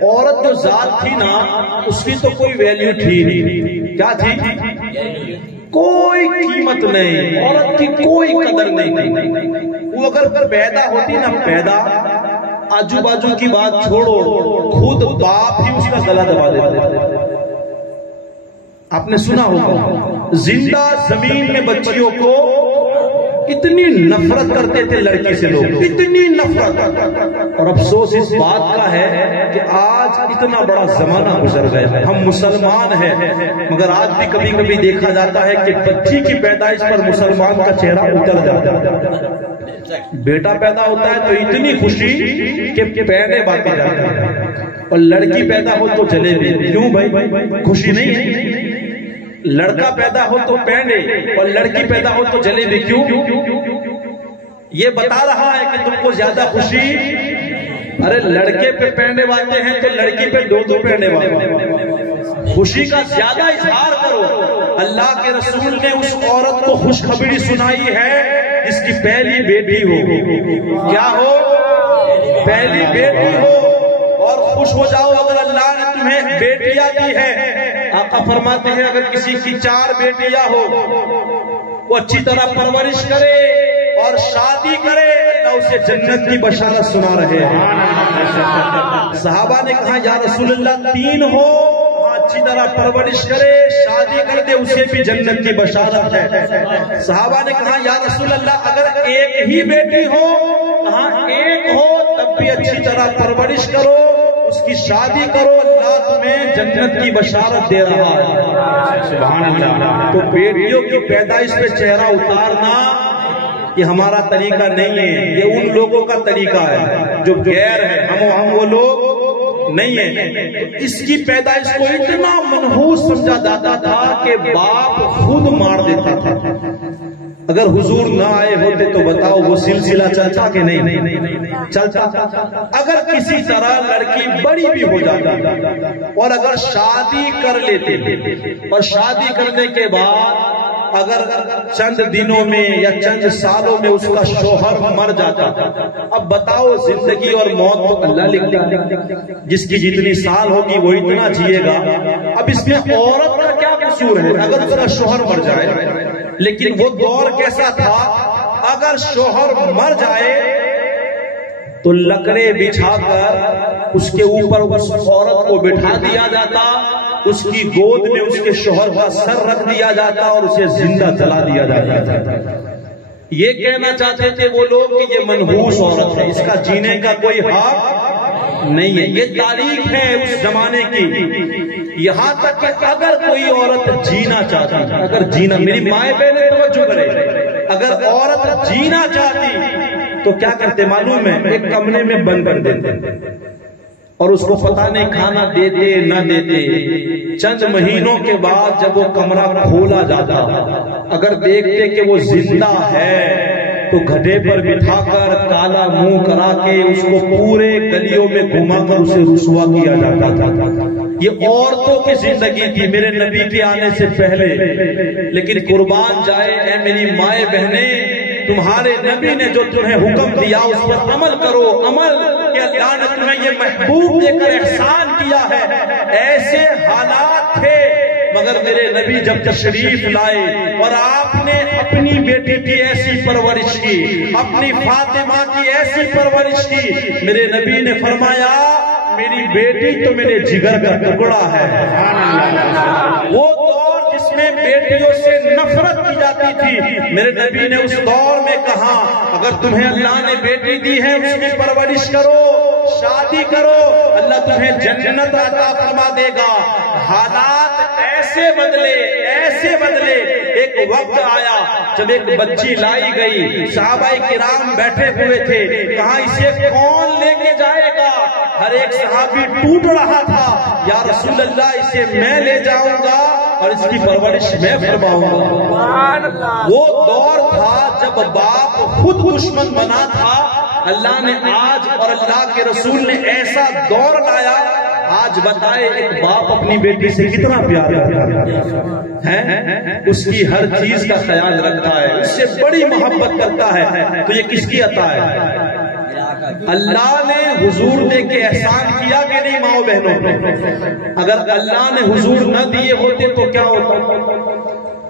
عورت جو ذات تھی نا اس کی تو کوئی ویلیو تھی نہیں. کیا تھی؟ کوئی قیمت نہیں, عورت کی کوئی قدر نہیں تھی. وہ اگر پیدا ہوتی نا, پیدا آجو باجو کی بات چھوڑو, خود باپ ہی اس کا گلا دبا دیتے. آپ نے سنا ہوگا زندہ زمین میں بچیوں کو اتنی نفرت کرتے تھے لڑکی سے لوگ, اتنی نفرت. اور افسوس اس بات کا ہے کہ آج اتنا بڑا زمانہ گزر گیا, ہم مسلمان ہیں مگر آج بھی کبھی کبھی دیکھا جاتا ہے کہ بچی کی پیدائش پر مسلمان کا چہرہ اتر جاتا ہے. بیٹا پیدا ہوتا ہے تو اتنی خوشی کہ پینے باتی جاتی ہے, اور لڑکی پیدا ہو تو جلیبی. کیوں بھائی, خوشی نہیں ہے؟ لڑکا پیدا ہو تو پینڈے اور لڑکی پیدا ہو تو جلیبی. کیوں؟ یہ بتا رہا ہے کہ تم کو زیادہ خوشی, ارے لڑکے پہ پینڈے واتے ہیں تو لڑکی پہ دو پینڈے واتے. خوشی کا زیادہ اظہار کرو. اللہ کے رسول نے اس عورت کو خوشخبری سنائی ہے جس کی پہلی بیٹی ہو. کیا ہو؟ پہلی بیٹی ہو. اور خوش ہو جاؤ اگر اللہ نے تمہیں بیٹیاں دی ہے. آقا فرماتے ہیں اگر کسی کی 4 بیٹیاں ہو وہ اچھی طرح پرورش کرے, اسے جنت کی بشارت سنا رہے ہیں۔ صحابہ نے کہا یا رسول اللہ 3 ہو، اچھی طرح پرورش کرے، شادی کر دے، اسے بھی جنت کی بشارت ہے۔ صحابہ نے کہا یا رسول اللہ اگر ایک ہی بیٹی ہو، کہا ایک ہو تب بھی اچھی طرح پرورش کرو، اس کی شادی کرو، اللہ تمہیں جنت کی بشارت دے رہا ہے۔ سبحان اللہ۔ تو بیٹیوں کی پیدائش پہ چہرہ اتارنا یہ ہمارا طریقہ نہیں ہے، یہ ان لوگوں کا طریقہ ہے جو غیر ہے، ہم وہ لوگ نہیں ہے۔ اس کی پیدائش کو اتنا منحوس سمجھا جاتا تھا کہ باپ خود مار دیتا تھا۔ اگر حضور نہ آئے ہوتے تو بتاؤ وہ سلسلہ چلتا کہ نہیں چلتا؟ اگر کسی طرح لڑکی بڑی بھی ہو جاتی اور اگر شادی کر لیتے اور شادی کرنے کے بعد اگر چند دنوں میں یا چند سالوں میں اس کا شوہر مر جاتا، اب بتاؤ زندگی اور موت تو اللہ لکھتا ہے، جس کی جتنی سال ہوگی وہ اتنا جیے گا۔ اب اس میں عورت کا کیا قصور ہے اگر اس کا شوہر مر جائے؟ لیکن وہ دور کیسا تھا، اگر شوہر مر جائے تو لکڑے بچھا کر اس کے اوپر اس عورت کو بٹھا دیا جاتا، اس کی گود میں اس کے شوہر کا سر رکھ دیا جاتا اور اسے زندہ جلا دیا جاتا۔ یہ کہنا چاہتے تھے وہ لوگ کہ یہ منحوس عورت ہے، اس کا جینے کا کوئی حق نہیں ہے۔ یہ تاریخ ہے اس زمانے کی، یہاں تک کہ اگر کوئی عورت جینا چاہتی، اگر جینا، میری مائیں بہنیں توجہ کریں، اگر عورت جینا چاہتی تو کیا کرتے معلوم ہے؟ ایک کمرے میں بند کر دیتے اور اس کو پتہ نہیں کھانا دیتے نہ دیتے۔ چند مہینوں کے بعد جب وہ کمرہ کھولا جاتا، اگر دیکھتے کہ وہ زندہ ہے تو گھٹے پر بٹھا کر کالا منہ کرا کے اس کو پورے گلیوں میں گھما کر اسے رسوا کیا جاتا تھا۔ یہ عورتوں کی زندگی تھی میرے نبی کے آنے سے پہلے۔ لیکن قربان جائے اے میری مائیں بہنیں، تمہارے نبی نے جو تمہیں حکم دیا اس پر عمل کرو۔ عمل کہ اللہ نے تمہیں یہ محبوب دے کر احسان کیا ہے۔ ایسے حالات تھے مگر میرے نبی جب تشریف لائے اور آپ نے اپنی بیٹی کی ایسی پرورش کی، اپنی فاطمہ کی ایسی پرورش کی، میرے نبی نے فرمایا میری بیٹی تو میرے جگر کا ٹکڑا ہے۔ وہ دور جس میں بیٹیوں سے نفرت کی جاتی تھی، میرے نبی نے اس دور میں کہا اگر تمہیں اللہ نے بیٹی دی ہے اس کی پرورش کرو، شادی کرو، اللہ تمہیں جنت عطا فرما دے گا۔ حالات ایسے بدلے، ایک وقت آیا جب ایک بچی لائی گئی، صحابہ کرام بیٹھے ہوئے تھے، کہا اسے کون لے کے جائے گا؟ ہر ایک صحابی ٹوٹ رہا تھا، یا رسول اللہ اسے میں لے جاؤں گا اور اس کی پرورش میں فرماؤں گا۔ وہ دور تھا جب باپ خود دشمن بنا تھا، اللہ نے آج اور اللہ کے رسول نے ایسا دور لایا۔ آج بتائے ایک باپ اپنی بیٹی سے کتنا پیار کرتا ہے، اس کی ہر چیز کا خیال رکھتا ہے، اس سے بڑی محبت کرتا ہے، تو یہ کس کی عطا ہے؟ اللہ نے حضور دے کے احسان کیا کہ نہیں ماؤں بہنوں پہ؟ اگر اللہ نے حضور نہ دیے ہوتے تو کیا ہوتا؟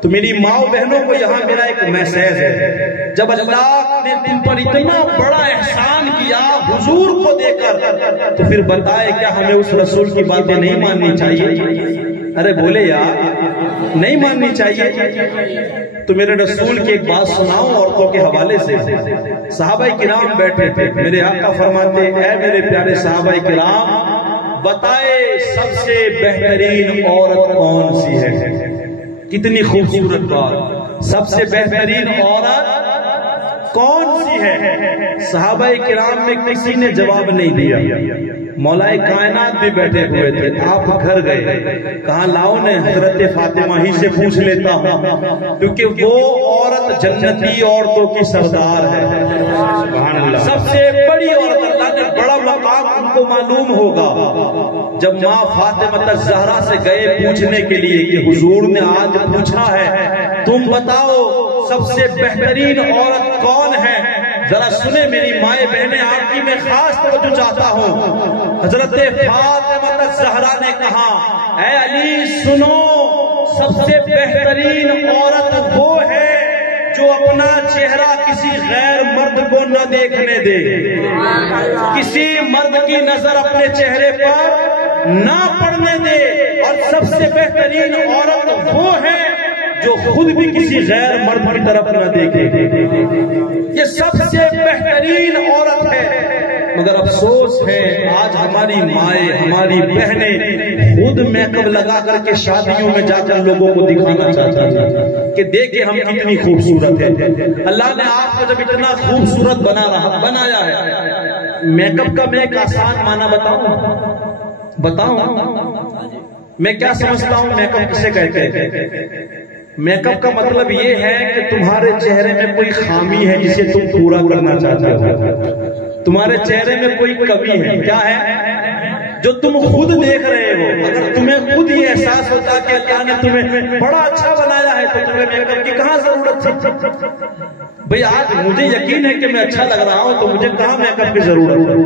تو میری ماؤں بہنوں کو یہاں میرا ایک میسیج ہے، جب اللہ نے تم پر اتنا بڑا احسان کیا حضور کو دے کر، تو پھر بتائے کیا ہمیں اس رسول کی باتیں نہیں ماننی چاہیے؟ ارے بولے یار، نہیں ماننی چاہیے؟ تو میرے رسول کی ایک بات سناؤں عورتوں کے حوالے سے۔ صحابہ کرام بیٹھے تھے، میرے آقا فرماتے اے میرے پیارے صحابہ کرام، بتائے سب سے بہترین عورت کون سی ہے؟ کتنی خوبصورت بات، سب سے بہترین عورت کون سی ہے؟ صحابہ کرام میں کسی نے جواب نہیں دیا، مولا کائنات بھی بیٹھے ہوئے تھے، آپ گھر گئے، کہا لاؤ نے حضرت فاطمہ ہی سے پوچھ لیتا ہوں، کیونکہ وہ عورت جنتی عورتوں کی سردار ہے، سب سے بڑی عورت، اللہ نے بڑا مقام ان کو معلوم ہوگا۔ جب ماں فاطمہ الزہرا سے گئے پوچھنے کے لیے کہ حضور نے آج پوچھا ہے تم بتاؤ سب سے بہترین عورت کون ہے، ذرا سنیں میری مائیں بہنیں، آپ کی میں خاص توجہ چاہتا ہوں۔ حضرت فاطمہ الزہرا نے کہا اے علی سنو، سب سے بہترین عورت وہ ہے جو اپنا چہرہ کسی غیر مرد کو نہ دیکھنے دے، کسی مرد کی نظر اپنے چہرے پر نہ پڑنے دے، اور سب سے بہترین عورت وہ ہے جو خود بھی کسی غیر مرد کی طرف نہ دیکھے۔ یہ سب سے بہترین عورت ہے۔ مگر افسوس ہے آج ہماری مائیں، ہماری بہنیں خود میک اپ لگا کر کے شادیوں میں جا کر لوگوں کو دکھانا چاہتی ہیں کہ دیکھیں ہم کتنی خوبصورت ہیں۔ اللہ نے آپ کو جب اتنا خوبصورت بنایا ہے، میک اپ کا میں ایک آسان معنی بتاؤں میں کیا سمجھتا ہوں میک اپ کسے کہتے ہیں؟ میک اپ کا مطلب یہ ہے کہ تمہارے چہرے میں کوئی خامی ہے جسے تم پورا کرنا چاہتے ہو، تمہارے چہرے میں کوئی کمی ہے، کیا ہے جو تم خود دیکھ رہے ہو۔ اگر تمہیں خود یہ احساس ہوتا کہ اللہ نے تمہیں بڑا اچھا بنایا ہے تو تمہیں میک اپ کی کہاں ضرورت تھی؟ بھئی آج مجھے یقین ہے کہ میں اچھا لگ رہا ہوں تو مجھے کہاں میک اپ کی ضرورت ہے؟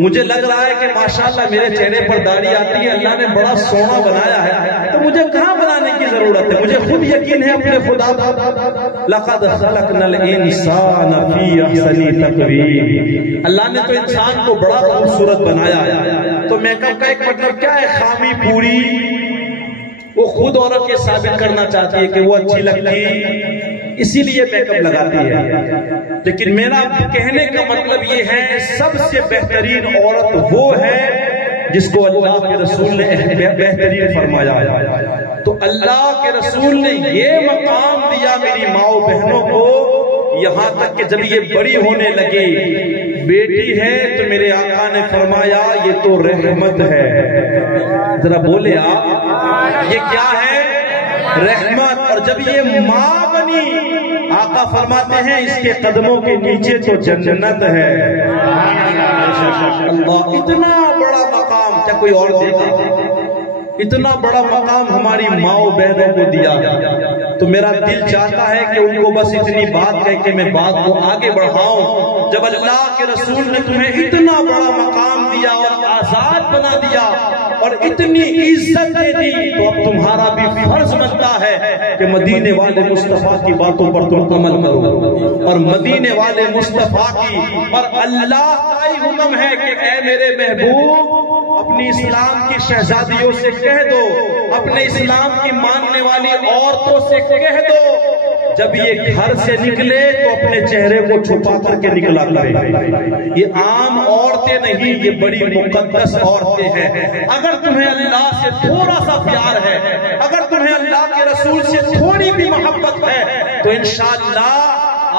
مجھے لگ رہا ہے کہ ماشاءاللہ میرے چہرے پر داڑھی آتی ہے، اللہ نے بڑا سونا بنایا ہے، تو مجھے کہاں بنانے کی ضرورت ہے؟ مجھے خود یقین ہے اپنے خدا پر۔ لقد خلقنا الانسان فی احسن تقویم، اللہ نے تو انسان کو بڑا خوبصورت بنایا ہے۔ تو میک اپ کا ایک مطلب کیا ہے؟ خامی پوری۔ وہ خود عورت یہ ثابت کرنا چاہتی ہے کہ وہ اچھی لگتی، اسی لیے میک اپ لگاتی ہے۔ لیکن میرا کہنے کا مطلب یہ ہے سب سے بہترین عورت وہ ہے جس کو اللہ کے رسول نے بہترین فرمایا ہے۔ تو اللہ کے رسول نے یہ مقام دیا میری ماؤں بہنوں کو، یہاں تک کہ جب یہ بڑی ہونے لگی، بیٹی ہے تو میرے آقا نے فرمایا یہ تو رحمت ہے۔ ذرا بولے آپ، یہ کیا ہے؟ رحمت۔ اور جب یہ ماں بنی، آقا فرماتے ہیں اس کے قدموں کے نیچے تو جنت ہے۔ اللہ، اتنا بڑا مقام کیا کوئی اور دے گا؟ اتنا بڑا مقام ہماری ماؤں بہنوں کو دیا۔ تو میرا دل چاہتا ہے کہ ان کو بس اتنی بات کہہ کے میں بات کو آگے بڑھاؤں۔ جب اللہ کے رسول نے تمہیں اتنا بڑا مقام دیا اور آزاد بنا دیا اور اتنی عزت دے دی، تو اب تمہارا بھی فرض بنتا ہے کہ مدینے والے مصطفیٰ کی باتوں پر تم عمل کرو، اور مدینے والے مصطفیٰ کی اور اللہ کا ہی حکم ہے کہ اے میرے محبوب اپنی اسلام کی شہزادیوں سے کہہ دو، اپنے اسلام کی ماننے والی عورتوں سے کہہ دو، جب یہ گھر سے نکلے تو اپنے چہرے کو چھپا کر کے نکلا کرے۔ یہ عام عورتیں نہیں، یہ بڑی مقدس عورتیں ہیں۔ اگر تمہیں اللہ سے تھوڑا سا پیار ہے، اگر تمہیں اللہ کے رسول سے تھوڑی بھی محبت ہے، تو انشاءاللہ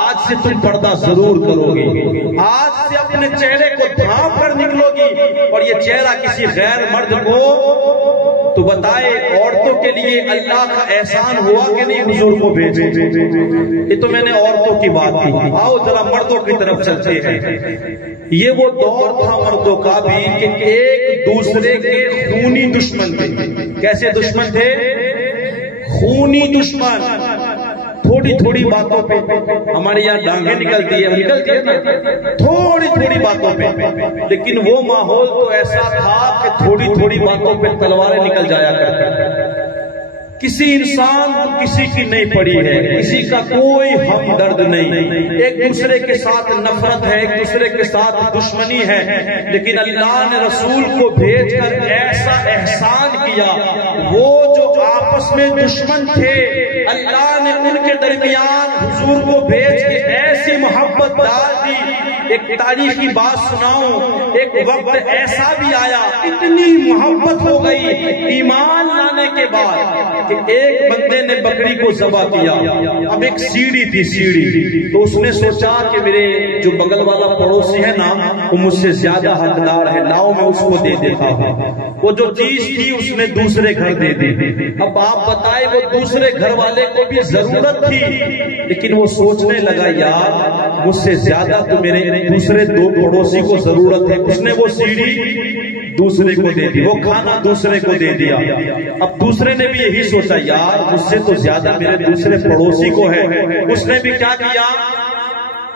آج سے تم پردہ ضرور کرو گی، آج سے اپنے چہرے کو ڈھانپ کر نکلو گی۔ اور یہ چہرہ کسی غیر مرد کو تو بتائے عورتوں کے لیے اللہ کا احسان ہوا کہ نہیں حضور کو بھیجے؟ یہ تو میں نے عورتوں کی بات کی، آؤ ذرا مردوں کی طرف چلتے ہیں۔ یہ وہ دور تھا مردوں کا بھی کہ ایک دوسرے کے خونی دشمن تھے۔ کیسے دشمن تھے؟ خونی دشمن۔ تھوڑی تھوڑی باتوں پہ ہمارے یہاں ڈانگیں نکلتی ہے نا، تھوڑی تھوڑی باتوں پہ، لیکن وہ ماحول تو ایسا تھا کہ تھوڑی تھوڑی باتوں پہ تلواریں نکل جایا کرتی۔ کسی انسان کو کسی کی نہیں پڑی ہے، کسی کا کوئی ہمدرد نہیں، ایک دوسرے کے ساتھ نفرت ہے، ایک دوسرے کے ساتھ دشمنی ہے، لیکن اللہ نے رسول کو بھیج کر ایسا احسان کیا، وہ جو آپس میں دشمن تھے اللہ نے ان کے درمیان حضور کو بھیج کے ایسی محبت ڈال دی۔ ایک تاریخی بات سناؤں، ایک وقت ایسا بھی آیا، اتنی محبت ہو گئی ایمان لانے کے بعد کہ ایک بندے نے بکری کو ذبح کیا۔ اب ایک سیڑھی تھی، سیڑھی، تو اس نے سوچا کہ میرے جو بغل والا پڑوسی ہے نا وہ مجھ سے زیادہ حقدار ہے، لاؤ میں اس کو دے دیتا ہوں۔ وہ جو چیز تھی اس نے دوسرے گھر دے دی۔ اب آپ بتائیں وہ دوسرے گھر والے کو بھی ضرورت تھی، لیکن وہ سوچنے لگا یار مجھ سے زیادہ تو میرے دوسرے دو پڑوسی کو ضرورت ہے۔ اس نے وہ سیڑھی دوسرے کو دے دی، وہ کھانا دوسرے کو دے دیا۔ اب دوسرے نے بھی یہی سوچا یار مجھ سے تو زیادہ میرے دوسرے پڑوسی کو ہے۔ اس نے بھی کیا کیا؟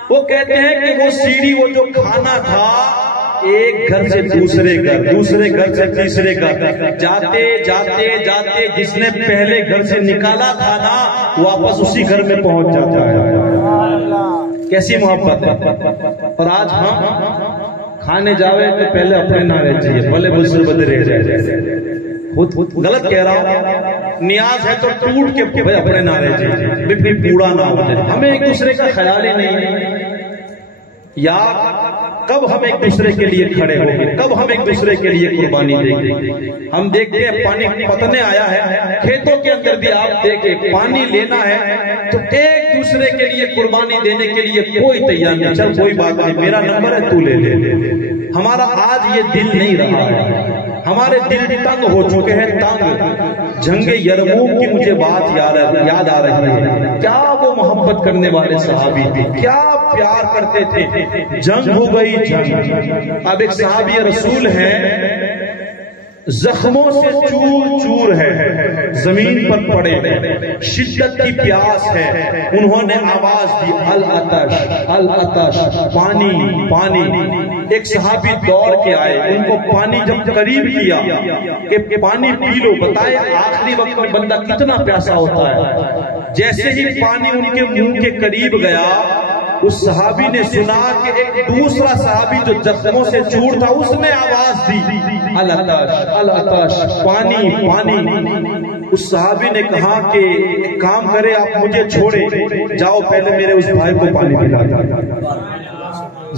وہ کہتے ہیں کہ وہ سیڑھی، وہ جو کھانا تھا ایک گھر سے دوسرے گھر، دوسرے گھر سے تیسرے گھر، جاتے جاتے جاتے جس نے پہلے گھر سے نکالا تھا نا واپس اسی گھر میں پہنچ جاتا ہے۔ کیسی محبت ہے۔ اور آج ہم کھانے جاوے تو پہلے اپنے نہ رہ چاہیے، بھلے بسر بدے رہ جائے، غلط کہہ رہا ہوں، نیاز ہے تو ٹوٹ کے اپنے نہ رہ جائے، پھر پوڑا نہ ہو جائے۔ ہمیں ایک دوسرے کا خیال ہی نہیں، یا کب ہم ایک دوسرے کے لیے کھڑے ہوں گے، کب ہم ایک دوسرے کے لیے قربانی دیں گے۔ ہم دیکھتے ہیں پانی پتنے آیا ہے، کھیتوں کے اندر بھی آپ دیکھیں پانی لینا ہے تو ایک دوسرے کے لیے قربانی دینے کے لیے کوئی تیار نہیں، چل کوئی بات نہیں، میرا نمبر ہے تو لے لے۔ ہمارا آج یہ دل نہیں رہا ہے، ہمارے دل تنگ ہو چکے ہیں، تنگ۔ جنگ یرموک کی مجھے بات یاد آ رہی ہے، کیا وہ محبت کرنے والے صحابی تھے، کیا پیار کرتے تھے۔ جنگ ہو گئی جنگ، اب ایک صحابی رسول ہے زخموں سے چور چور ہے، زمین پر پڑے ہیں، شدت کی پیاس ہے، انہوں نے آواز دی العطش العطش، پانی پانی۔ ایک صحابی دوڑ کے آئے، ان کو پانی جب قریب کیا کہ پانی پی لو، بتائے آخری وقت میں بندہ کتنا پیاسا ہوتا ہے۔ جیسے ہی پانی ان کے منہ کے قریب گیا، اس صحابی نے سنا کہ ایک دوسرا صحابی جو زخموں سے چور تھا اس نے آواز دی العطش العطش، پانی پانی۔ اس صحابی نے کہا کہ ایک کام کرے، آپ مجھے چھوڑے، جاؤ پہلے میرے اس بھائی کو پانی پلا دو۔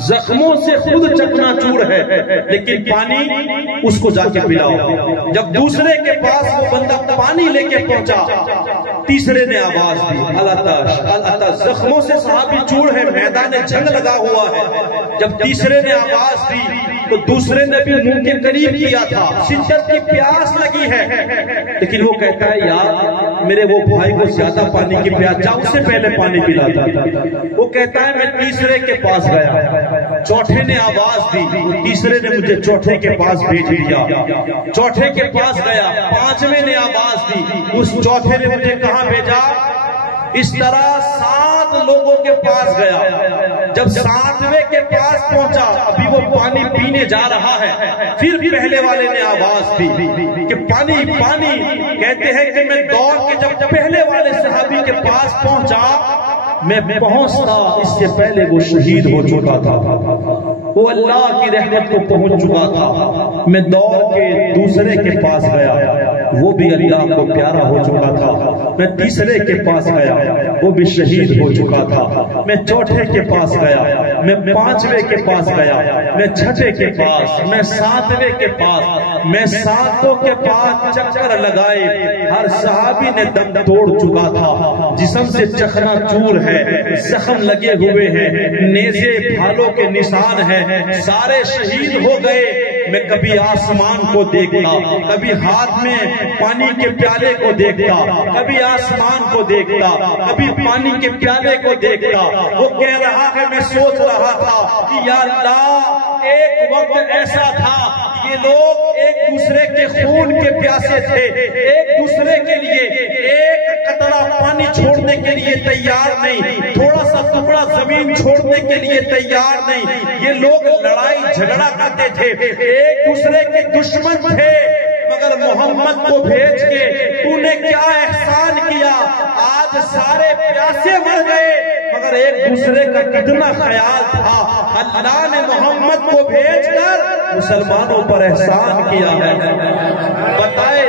زخموں سے خود چکنا چور ہے لیکن پانی اس کو جا کے پلاؤ۔ جب دوسرے کے پاس وہ بندہ پانی لے کے پہنچا، تیسرے نے آواز دی العطش العطش، زخموں سے صحابی چور ہے، میدان جنگ لگا ہوا ہے۔ جب تیسرے نے آواز دی تو دوسرے نے بھی منہ کے قریب کیا تھا، شدت کی پیاس لگی ہے، لیکن وہ کہتا ہے یار میرے وہ بھائی کو زیادہ پانی کی پیاس، جا اس سے پہلے پانی پلا دو۔ وہ کہتا ہے میں تیسرے کے پاس گیا، چوتھے نے آواز دی، تیسرے نے مجھے چوتھے کے پاس بھیج دیا، چوتھے کے پاس گیا، پانچویں نے آواز دی، اس چوتھے نے مجھے کہاں بھیجا؟ اس طرح 7 لوگوں کے پاس گیا۔ جب 7ویں کے پاس پہنچا، ابھی وہ پانی پینے جا رہا ہے، پھر پہلے والے نے آواز دی کہ پانی پانی۔ کہتے ہیں کہ میں دوڑ کے جب پہلے والے صحابی کے پاس پہنچا، میں پہنچتا اس سے پہلے وہ شہید ہو چکا تھا، وہ اللہ کی رحمت کو پہنچ چکا تھا۔ میں دوڑ کے دوسرے کے پاس گیا، وہ بھی اللہ کو پیارا ہو چکا تھا۔ میں تیسرے کے پاس گیا، وہ بھی شہید ہو چکا تھا۔ میں چوتھے کے پاس گیا، میں 5ویں کے پاس گیا، میں 6 کے پاس، میں 7ویں کے پاس، میں 7 کے پاس چکر لگائے، ہر صحابی نے دم توڑ چکا تھا، جسم سے چخنا چور ہے، زخم لگے ہوئے ہیں، نیزے بھالوں کے نشان ہیں، سارے شہید ہو گئے۔ میں کبھی آسمان کو دیکھتا، کبھی ہاتھ میں پانی کے پیالے کو دیکھتا، کبھی آسمان کو دیکھتا، کبھی پانی کے پیالے کو دیکھتا۔ وہ کہہ رہا ہے میں سوچ رہا تھا کہ یا اللہ ایک وقت ایسا تھا یہ لوگ ایک دوسرے کے خون کے پیاسے تھے، ایک دوسرے کے لیے ایک قطرہ پانی چھوڑنے کے لیے تیار نہیں، تھوڑا سا ٹکڑا زمین چھوڑنے کے لیے تیار نہیں۔ یہ لوگ لڑائی جھگڑا کرتے تھے، ایک دوسرے کے دشمن تھے، مگر محمد کو بھیج کے تو نے کیا احسان کیا، آج سارے پیاسے مر گئے مگر ایک دوسرے کا کتنا خیال تھا۔ اللہ نے محمد کو بھیج کر مسلمانوں پر احسان کیا ہے۔ بتائے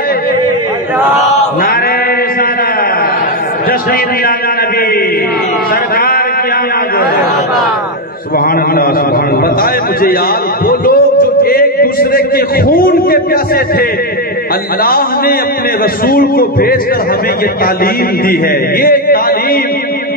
نعرہ رسالت، جشن میلاد نبی، سرکار کی آمد، سبحان اللہ سبحان اللہ۔ بتائے مجھے یار وہ لوگ جو ایک دوسرے کے خون کے پیاسے تھے، اللہ نے اپنے رسول کو بھیج کر ہمیں یہ تعلیم دی ہے۔ یہ تعلیم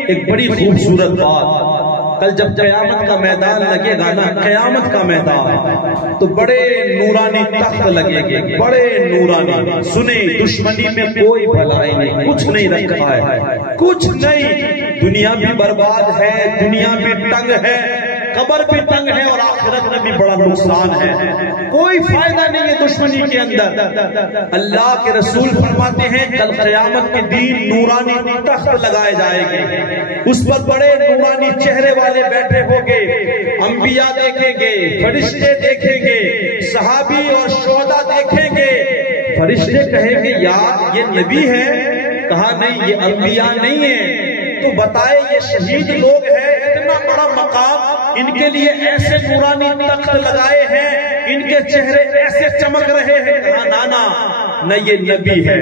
ایک بڑی خوبصورت بات، کل جب قیامت کا میدان لگے گا نا، قیامت کا میدان تو بڑے نورانی تخت لگے گے، بڑے نورانی۔ سنیں دشمنی میں کوئی بھلائی نہیں، کچھ نہیں رکھا ہے، کچھ نہیں۔ دنیا بھی برباد ہے، دنیا بھی تنگ ہے، قبر بھی تنگ ہے اور آخرت میں بھی بڑا نقصان ہے، کوئی فائدہ نہیں ہے دشمنی کے اندر۔ اللہ کے رسول فرماتے ہیں کل قیامت کے دن نورانی تخت لگائے جائیں گے، اس پر بڑے نورانی چہرے والے بیٹھے ہوں گے، انبیاء دیکھیں گے، فرشتے دیکھیں گے، صحابی اور شہداء دیکھیں گے، فرشتے کہیں گے یار یہ نبی ہے، کہا نہیں یہ انبیاء نہیں ہے، تو بتائے یہ شہید لوگ ہیں، اتنا بڑا مقام، ان کے لیے ایسے نورانی تخت لگائے ہیں، ان کے چہرے ایسے چمک رہے ہیں، کہا نانا نہ یہ نبی ہے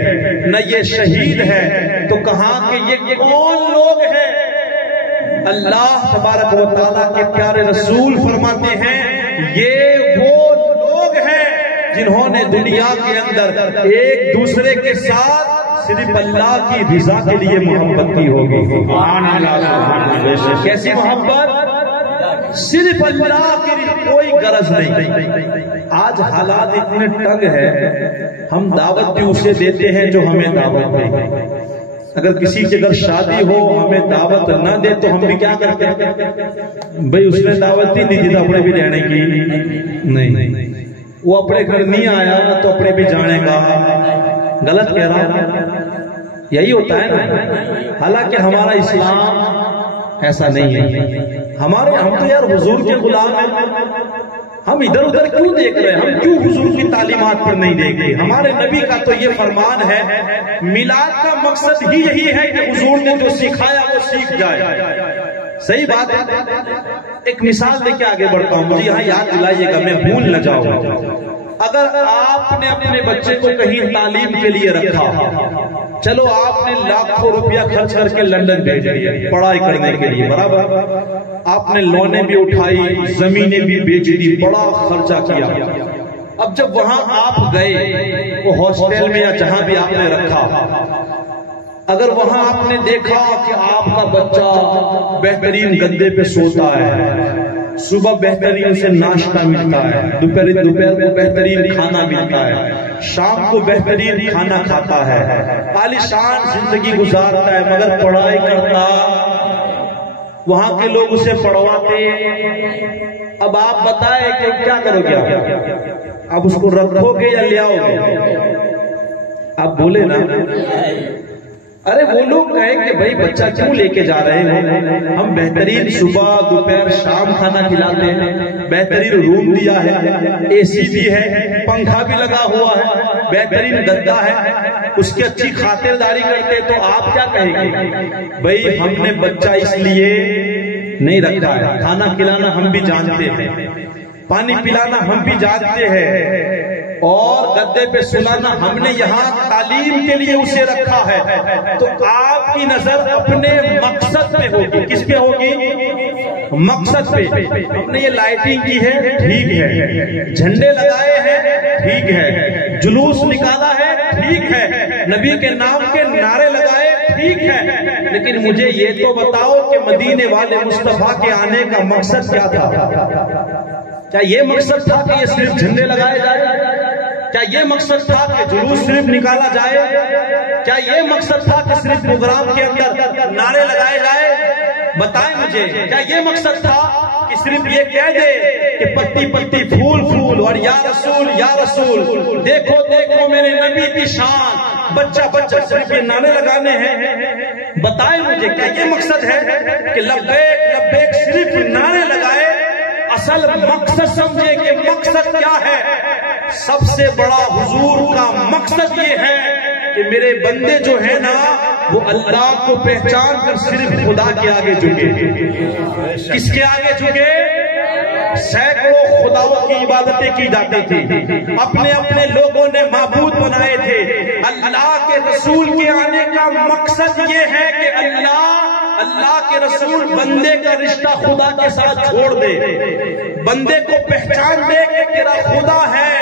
نہ یہ شہید ہے، تو کہا کہ یہ کون لوگ ہیں؟ اللہ تبارک و تعالیٰ کے پیارے رسول فرماتے ہیں یہ وہ لوگ ہیں جنہوں نے دنیا کے اندر ایک دوسرے کے ساتھ صرف اللہ کی رضا کے لیے محبت کی ہوگی۔ کیسی محبت؟ صرف اللہ کی کوئی غرض نہیں۔ آج حالات اتنے ٹنگ ہے، ہم دعوت بھی اسے دیتے ہیں جو ہمیں دعوت دے۔ اگر کسی کی اگر شادی ہو ہمیں دعوت نہ دے تو ہم بھی کیا کرتے ہیں؟ بھئی اس نے دعوت ہی نہیں دی تو اپنے بھی جانے کی نہیں، وہ اپنے گھر نہیں آیا تو اپنے بھی جانے گا۔ غلط کہہ رہا ہوں؟ یہی ہوتا ہے نا۔ حالانکہ ہمارا اسلام ایسا نہیں ہے۔ ہم تو یار حضور کے غلام ہیں، ہم ادھر ادھر کیوں دیکھ رہے ہیں؟ ہم کیوں حضور کی تعلیمات پر نہیں دیکھ رہے؟ ہمارے نبی کا تو یہ فرمان ہے، میلاد کا مقصد ہی یہی ہے کہ حضور نے جو سکھایا وہ سیکھ جائے۔ صحیح بات ہے۔ ایک مثال دے کے آگے بڑھتا ہوں، مجھے یہاں یاد دلائیے گا میں بھول نہ جاؤں۔ اگر آپ نے اپنے بچے کو کہیں تعلیم کے لیے رکھا، چلو آپ نے لاکھوں روپیہ خرچ کر کے لندن بھیج دیا پڑھائی کرنے کے لیے، برابر، آپ نے لونیں بھی اٹھائی، زمینیں بھی بیچ دی، بڑا خرچہ کیا۔ اب جب وہاں آپ گئے وہ ہاسٹل میں یا جہاں بھی آپ نے رکھا، اگر وہاں آپ نے دیکھا کہ آپ کا بچہ بہترین گدے پہ سوتا ہے، صبح بہترین سے ناشتہ ملتا ہے، دوپہر کو بہترین کھانا ملتا ہے، شام کو بہترین کھانا کھاتا ہے، عالیشان زندگی گزارتا ہے، مگر پڑھائی کرتا، وہاں کے لوگ اسے پڑھواتے، اب آپ بتائیں کہ کیا کرو گے؟ آپ اس کو رکھو گے یا لے آؤ گے؟ آپ بولے نا۔ ارے وہ لوگ کہیں کہ بھائی بچہ کیوں لے کے جا رہے ہیں؟ ہم بہترین صبح دوپہر شام کھانا کھلاتے ہیں، بہترین روم دیا ہے، اے سی بھی ہے، پنکھا بھی لگا ہوا ہے، بہترین گدا ہے، اس کی اچھی خاطرداری کرتے، تو آپ کیا کہیں گے؟ بھائی ہم نے بچہ اس لیے نہیں رکھا ہے، کھانا کھلانا ہم بھی جانتے ہیں، پانی پلانا ہم بھی جانتے ہیں، اور گدے پہ سلانا ہم نے یہاں تعلیم کے لیے اسے رکھا ہے، تو آپ کی نظر اپنے مقصد پہ ہوگی۔ کس پہ ہوگی؟ مقصد پہ۔ ہم نے یہ لائٹنگ کی ہے، ٹھیک ہے، جھنڈے لگائے ہیں، ٹھیک ہے، جلوس نکالا ہے، ٹھیک ہے، نبی کے نام کے نعرے لگائے، ٹھیک ہے، لیکن مجھے یہ تو بتاؤ کہ مدینے والے مصطفیٰ کے آنے کا مقصد کیا تھا؟ کیا یہ مقصد تھا کہ یہ صرف جھنڈے لگائے جائے؟ کیا یہ مقصد تھا کہ جلوس صرف نکالا جائے؟ کیا یہ مقصد تھا کہ صرف پروگرام کے اندر نعرے لگائے جائے؟ بتائیں مجھے، کیا یہ مقصد تھا کہ صرف یہ کہہ دے کہ پتی پتی پھول پھول اور یا رسول یا رسول، دیکھو دیکھو میرے نبی کی شان، بچہ بچہ صرف یہ نعرے لگانے ہیں؟ بتائیں مجھے، کیا یہ مقصد ہے کہ لبیک لبیک صرف نعرے لگائے؟ اصل مقصد سمجھے کہ مقصد کیا ہے؟ سب سے بڑا حضور کا مقصد یہ ہے کہ میرے بندے جو ہیں نا وہ اللہ کو پہچان کر صرف خدا کے آگے جھکے۔ کس کے آگے جھکے؟ سینکڑوں خداؤں کی عبادتیں کی جاتی تھی، اپنے اپنے لوگوں نے معبود بنائے تھے۔ اللہ کے رسول کے آنے کا مقصد یہ ہے کہ اللہ کے رسول بندے کا رشتہ خدا کے ساتھ چھوڑ دے، بندے کو پہچان دے کہ تیرا خدا ہے،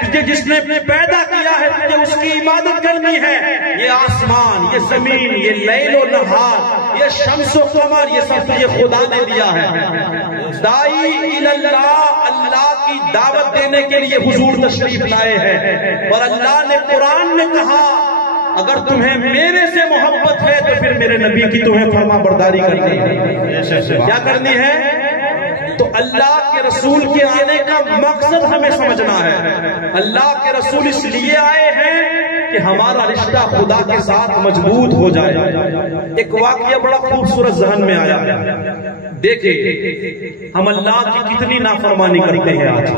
تجھے جس نے پیدا کیا ہے تجھے اس کی عبادت کرنی ہے۔ یہ آسمان، یہ زمین، یہ لیل و نہار، یہ شمس و قمر، یہ سب تجھے خدا نے دیا ہے۔ داعی اللہ، اللہ کی دعوت دینے کے لیے حضور تشریف لائے ہیں، اور اللہ نے قرآن میں کہا اگر تمہیں میرے سے محبت ہے تو پھر میرے نبی کی تمہیں فرما برداری کرنی ہے۔ کیا کرنی ہے؟ تو اللہ کے رسول کے آنے کا مقصد ہمیں سمجھنا ہے۔ اللہ کے رسول اس لیے آئے ہیں کہ ہمارا رشتہ خدا کے ساتھ مضبوط ہو جائے۔ ایک واقعہ بڑا خوبصورت ذہن میں آیا، دیکھیں ہم اللہ کی کتنی نافرمانی کرتے ہیں آج،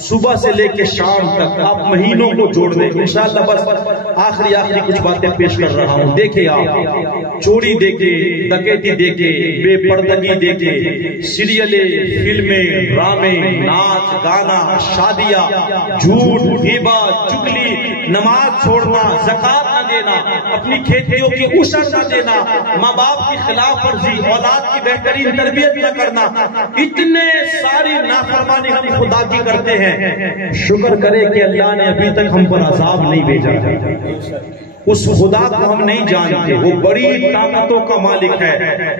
صبح سے لے کے شام تک، آپ مہینوں کو جوڑ دیں انشاءاللہ۔ بس آخری کچھ باتیں پیش کر رہا ہوں۔ دیکھیں آپ چوری دیکھیں، ڈکیتی دیکھیں، بے پردگی دیکھیں، سیریلیں، فلمیں، ڈرامے، ناچ گانا، شادیاں، جھوٹ، غیبت، چگلی، نماز چھوڑنا، زکات نہ دینا، اپنی کھیتیوں کی عشر نہ دینا، ماں باپ کی خلاف ورزی، اولاد کی بہترین تربیت نہ کرنا، اتنے ساری نافرمانی ہم خدا کی کرتے ہیں۔ شکر کرے کہ اللہ نے ابھی تک ہم پر عذاب نہیں بھیجا۔ اس خدا کو ہم نہیں جانتے، وہ بڑی طاقتوں کا مالک ہے،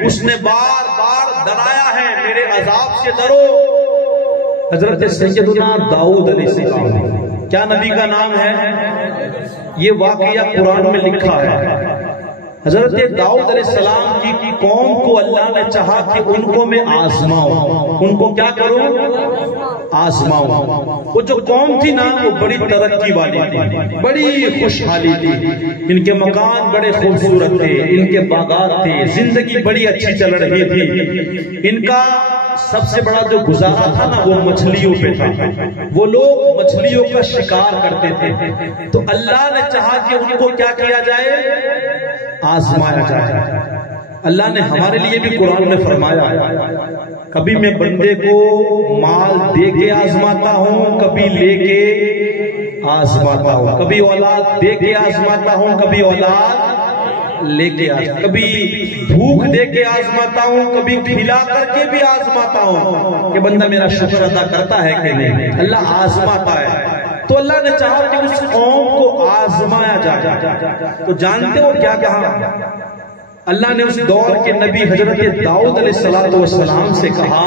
اس نے بار بار ڈرایا ہے میرے عذاب سے ڈرو۔ حضرت سیدنا داؤد علیہ السلام، کیا نبی کا نام ہے؟ یہ واقعہ قرآن میں لکھا ہے۔ حضرت داؤد علیہ السلام کی قوم کو اللہ نے چاہا کہ ان کو میں آزماؤں، ان کو کیا کروں؟ آزماؤں۔ وہ جو قوم تھی نا وہ بڑی ترقی والی تھی، بڑی خوشحالی تھی، ان کے مکان بڑے خوبصورت تھے، ان کے باغات تھے، زندگی بڑی اچھی چل رہی تھی۔ ان کا سب سے بڑا جو گزارا تھا نا وہ مچھلیوں پہ تھا، وہ لوگ مچھلیوں کا شکار کرتے تھے۔ تو اللہ نے چاہا کہ ان کو کیا کیا جائے؟ آزمایا جائے۔ اللہ نے ہمارے لیے بھی قرآن میں فرمایا، کبھی میں بندے کو مال دے کے آزماتا ہوں، کبھی لے کے آزماتا ہوں، کبھی اولاد دے کے آزماتا ہوں، کبھی اولاد لے کے کبھی بھوک دے کے آزماتا ہوں، کبھی کھلا کر کے بھی آزماتا ہوں کہ بندہ میرا شکر ادا کرتا ہے کہ نہیں۔ اللہ آزماتا ہے۔ تو اللہ نے چاہا کہ اس قوم کو آزمایا جائے۔ تو جانتے ہو کیا کہا؟ اللہ نے اس دور کے نبی حضرت داؤد علیہ السلام سے کہا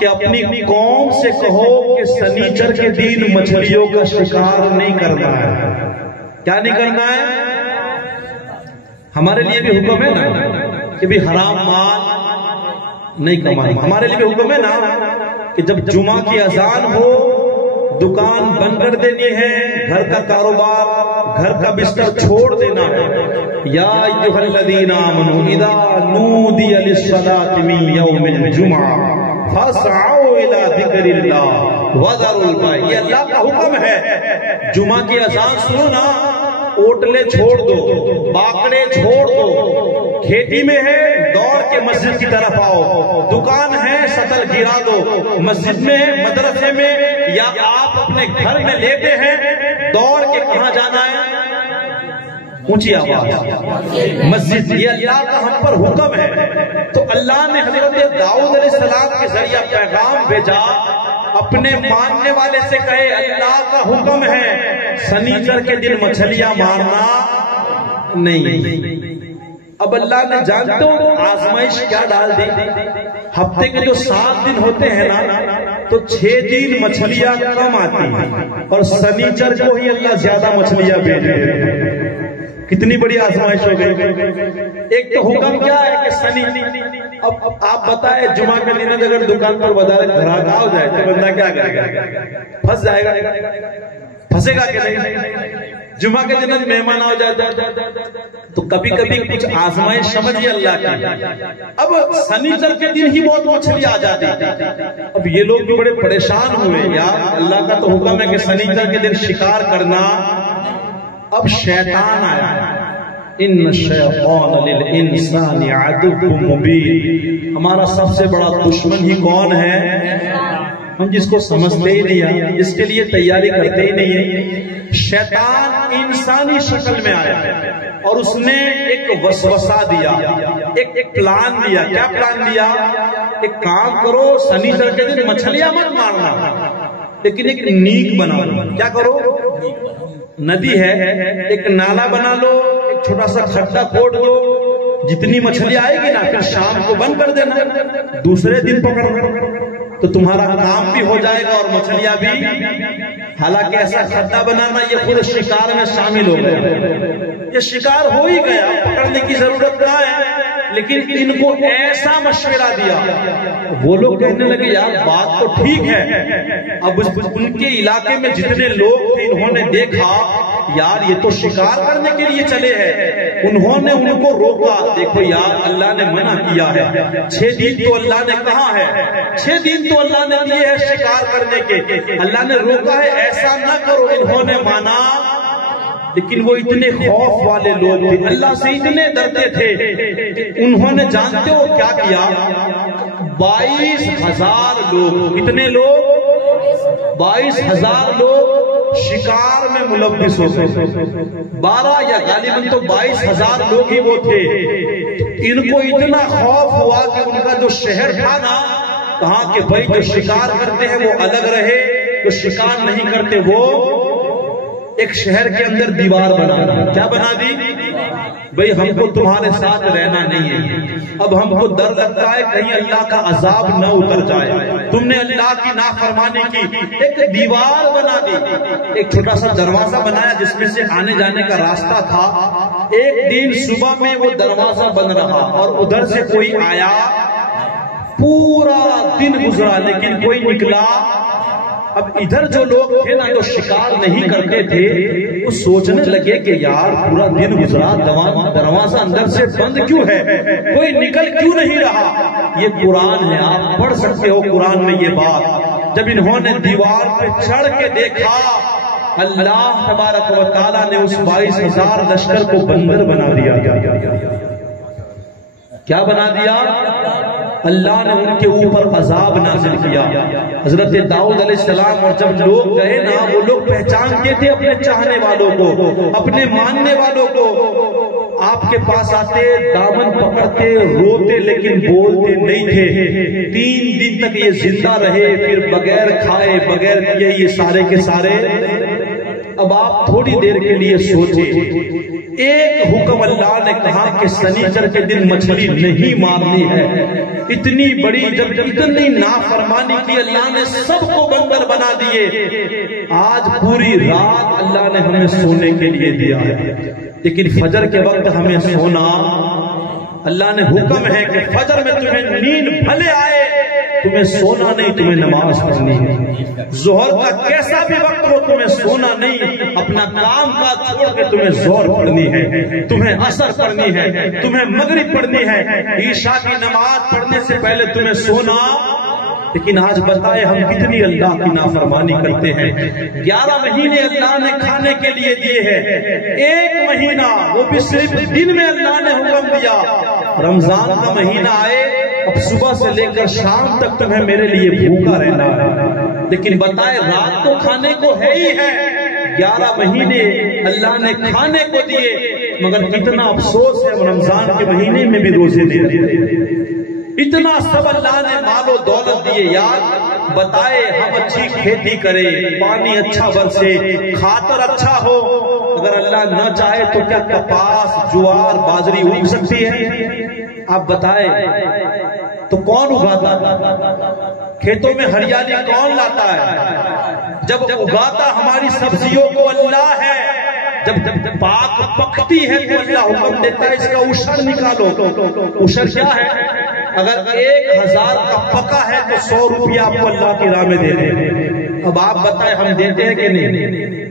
کہ اپنی قوم سے کہو کہ سنیچر کے دن مچھلیوں کا شکار نہیں کرنا ہے۔ کیا نہیں کرنا ہے؟ ہمارے لیے بھی حکم ہے نا کہ بھی حرام مال نہیں کمانا۔ ہمارے لیے بھی حکم ہے نا کہ جب جمعہ کی اذان ہو دکان بند کر دینی ہے، گھر کا کاروبار، گھر کا بستر چھوڑ دینا ہے۔ یا ایھا الذین آمنوا اذا نودی للصلاۃ من یوم الجمعہ فاسعوا الی ذکر اللہ وذروا البیع۔ یہ اللہ کا حکم ہے۔ جمعہ کی اذان سنو نا، اوٹلے چھوڑ دو، باکڑے چھوڑ دو، کھیتی میں ہے دوڑ کے مسجد کی طرف آؤ، دکان ہے سطل گرا دو، مسجد میں مدرسے میں یا آپ اپنے گھر میں لیتے ہیں دوڑ کے کہاں جانا ہے؟ اونچی آواز مسجد۔ یہ اللہ کا ہم پر حکم ہے۔ تو اللہ نے حضرت داؤد علیہ السلام کے ذریعہ پیغام بھیجا، اپنے ماننے والے سے کہے اللہ کا حکم ہے سنیچر کے دن مچھلیاں مارنا نہیں۔ اب اللہ نے جانتے ہو آزمائش کیا ڈال دی؟ ہفتے کے جو 7 دن ہوتے ہیں نا تو 6 دن مچھلیاں کم آتی ہیں اور سنیچر کو ہی اللہ زیادہ مچھلیاں بھیج رہے ہیں۔ کتنی بڑی آزمائش ہو گئی۔ ایک تو حکم کیا ہے کہ سنی، اب آپ بتائیں جمعہ کے دن اگر دکان پر بازار گھراک ہو جائے تو بندہ کیا کرے گا؟ پھنس جائے گا، پھنسے گا کہ نہیں؟ جمعہ کے دن مہمان ہو جائے تو کبھی کبھی کچھ آزمائش سمجھیے اللہ کی۔ اب سنیچر کے دن ہی بہت مچھلی آ جاتی۔ اب یہ لوگ بھی بڑے پریشان ہوئے، یار اللہ کا تو حکم ہے کہ سنیچر کے دن شکار کرنا۔ اب شیطان آیا، ان الشیطان للانسان عدو مبین۔ ہمارا سب سے بڑا دشمن ہی کون ہے؟ ہم جس کو سمجھتے ہی نہیں ہیں، جس کے لیے تیاری کرتے ہی نہیں ہیں۔ شیطان انسانی شکل میں آیا اور اس نے ایک وسوسہ دیا، ایک پلان دیا۔ کیا پلان دیا؟ ایک کام کرو سنیچر کے دن مچھلیاں مت مارنا، لیکن ایک نیک بناؤ۔ کیا کرو؟ ندی ہے ایک نالا بنا لو، ایک چھوٹا سا کھڈا کھود دو، جتنی مچھلی آئے گی نا پھر شام کو بند کر دینا، دوسرے دن پکڑنا تو تمہارا کام بھی ہو جائے گا اور مچھلیاں بھی۔ حالانکہ ایسا کھڈا بنانا یہ خود شکار میں شامل ہو گیا، یہ شکار ہو ہی گیا، پکڑنے کی ضرورت نہ ہے۔ لیکن ان کو ایسا مشورہ دیا، وہ لوگ کہنے لگے یار بات تو ٹھیک ہے۔ اب ان کے علاقے میں جتنے لوگ تھے انہوں نے دیکھا یار یہ تو شکار کرنے کے لیے چلے ہیں، انہوں نے ان کو روکا، دیکھو یار اللہ نے منع کیا ہے، 6 دن تو اللہ نے کہا ہے، 6 دن تو اللہ نے دیے ہیں شکار کرنے کے، اللہ نے روکا ہے ایسا نہ کرو، انہوں نے مانا، لیکن وہ اتنے خوف والے لوگ تھے، اللہ سے اتنے ڈرتے تھے، انہوں نے جانتے ہو کیا کیا؟ 22,000 لوگ، کتنے لوگ؟ 22,000 لوگ شکار میں ملوث ہو گئے، 12 یا غالباً تو 22,000 لوگ ہی وہ تھے، ان کو اتنا خوف ہوا کہ ان کا جو شہر تھا نا، کہا کہ بھائی جو شکار کرتے ہیں وہ الگ رہے، جو شکار نہیں کرتے وہ ایک شہر کے اندر دیوار بنا دی۔ کیا بنا دی؟ بھئی ہم کو تمہارے ساتھ رہنا نہیں ہے، اب ہم کو ڈر لگتا ہے کہیں اللہ کا عذاب نہ اتر جائے، تم نے اللہ کی نافرمانی کی، ایک دیوار بنا دی، ایک چھوٹا سا دروازہ بنایا جس میں سے آنے جانے کا راستہ تھا، ایک دن صبح میں وہ دروازہ بند رہا اور ادھر سے کوئی آیا، پورا دن گزرا لیکن کوئی نکلا۔ اب ادھر جو لوگ تھے نا جو شکار نہیں کرتے تھے وہ سوچنے لگے کہ یار پورا دن گزرا، دروازہ اندر سے بند کیوں ہے، کوئی نکل کیوں نہیں رہا؟ یہ قرآن ہے، آپ پڑھ سکتے ہو قرآن میں یہ بات۔ جب انہوں نے دیوار پہ چڑھ کے دیکھا، اللہ تبارک و تعالیٰ نے اس 22,000 لشکر کو بندر بنا دیا۔ کیا بنا دیا؟ اللہ نے ان کے اوپر عذاب نازل کیا۔ حضرت داؤد علیہ السلام اور جب لوگ گئے نا، وہ لوگ پہچانتے تھے اپنے چاہنے والوں کو، اپنے ماننے والوں کو، آپ کے پاس آتے، دامن پکڑتے، روتے لیکن بولتے نہیں تھے۔ 3 دن تک یہ زندہ رہے، پھر بغیر کھائے بغیر پیے یہ سارے کے سارے۔ اب آپ تھوڑی دیر کے لیے سوچیں، ایک حکم اللہ نے کہا کہ سنیچر کے دن مچھلی نہیں مارنی ہے، اتنی بڑی جب اتنی نافرمانی کی اللہ نے سب کو بندر بنا دیے۔ آج پوری رات اللہ نے ہمیں سونے کے لیے دیا ہے، لیکن فجر کے وقت ہمیں سونا، اللہ نے حکم ہے کہ فجر میں تمہیں نیند بھلے آئے، تمہیں سونا نہیں، تمہیں نماز پڑھنی ہے۔ ظہر کا کیسا بھی وقت ہو تمہیں سونا نہیں، اپنا کام کا چھوڑ کے تمہیں ظہر پڑھنی ہے، تمہیں عصر پڑھنی ہے، تمہیں مغرب پڑھنی ہے، عشاء کی نماز پڑھنے سے پہلے تمہیں سونا۔ لیکن آج بتائے ہم کتنی اللہ کی نافرمانی کرتے ہیں۔ 11 مہینے اللہ نے کھانے کے لیے دیے ہیں، 1 مہینہ وہ بھی صرف دن میں اللہ نے حکم دیا، رمضان کا مہینہ آئے اب صبح سے لے کر شام تک تمہیں میرے لیے بھوکا رہنا ہے، لیکن بتائے رات تو کھانے کو ہے ہی ہے۔ 11 مہینے اللہ نے کھانے کو دیے، مگر کتنا افسوس ہے رمضان کے مہینے میں بھی روزے نہیں رہتے۔ اتنا سب اللہ نے مال و دولت دیے، یار بتائے ہم اچھی کھیتی کریں، پانی اچھا برسے، کھاتر اچھا ہو، اگر اللہ نہ چاہے تو کیا کپاس، جوار، باجری اگ سکتی ہے؟ آپ بتائیں تو کون اگاتا ہے؟ کھیتوں میں ہریالی کون لاتا ہے؟ جب اگاتا ہماری سبزیوں کو اللہ ہے، جب پاک پکتی ہے تو اللہ حکم دیتا ہے اس کا عشر نکالو۔ عشر کیا ہے؟ اگر 1000 کا پکا ہے تو 100 روپیہ آپ کو اللہ کی راہ میں دے دیں۔ اب آپ بتائیں ہم دیتے ہیں کہ نہیں؟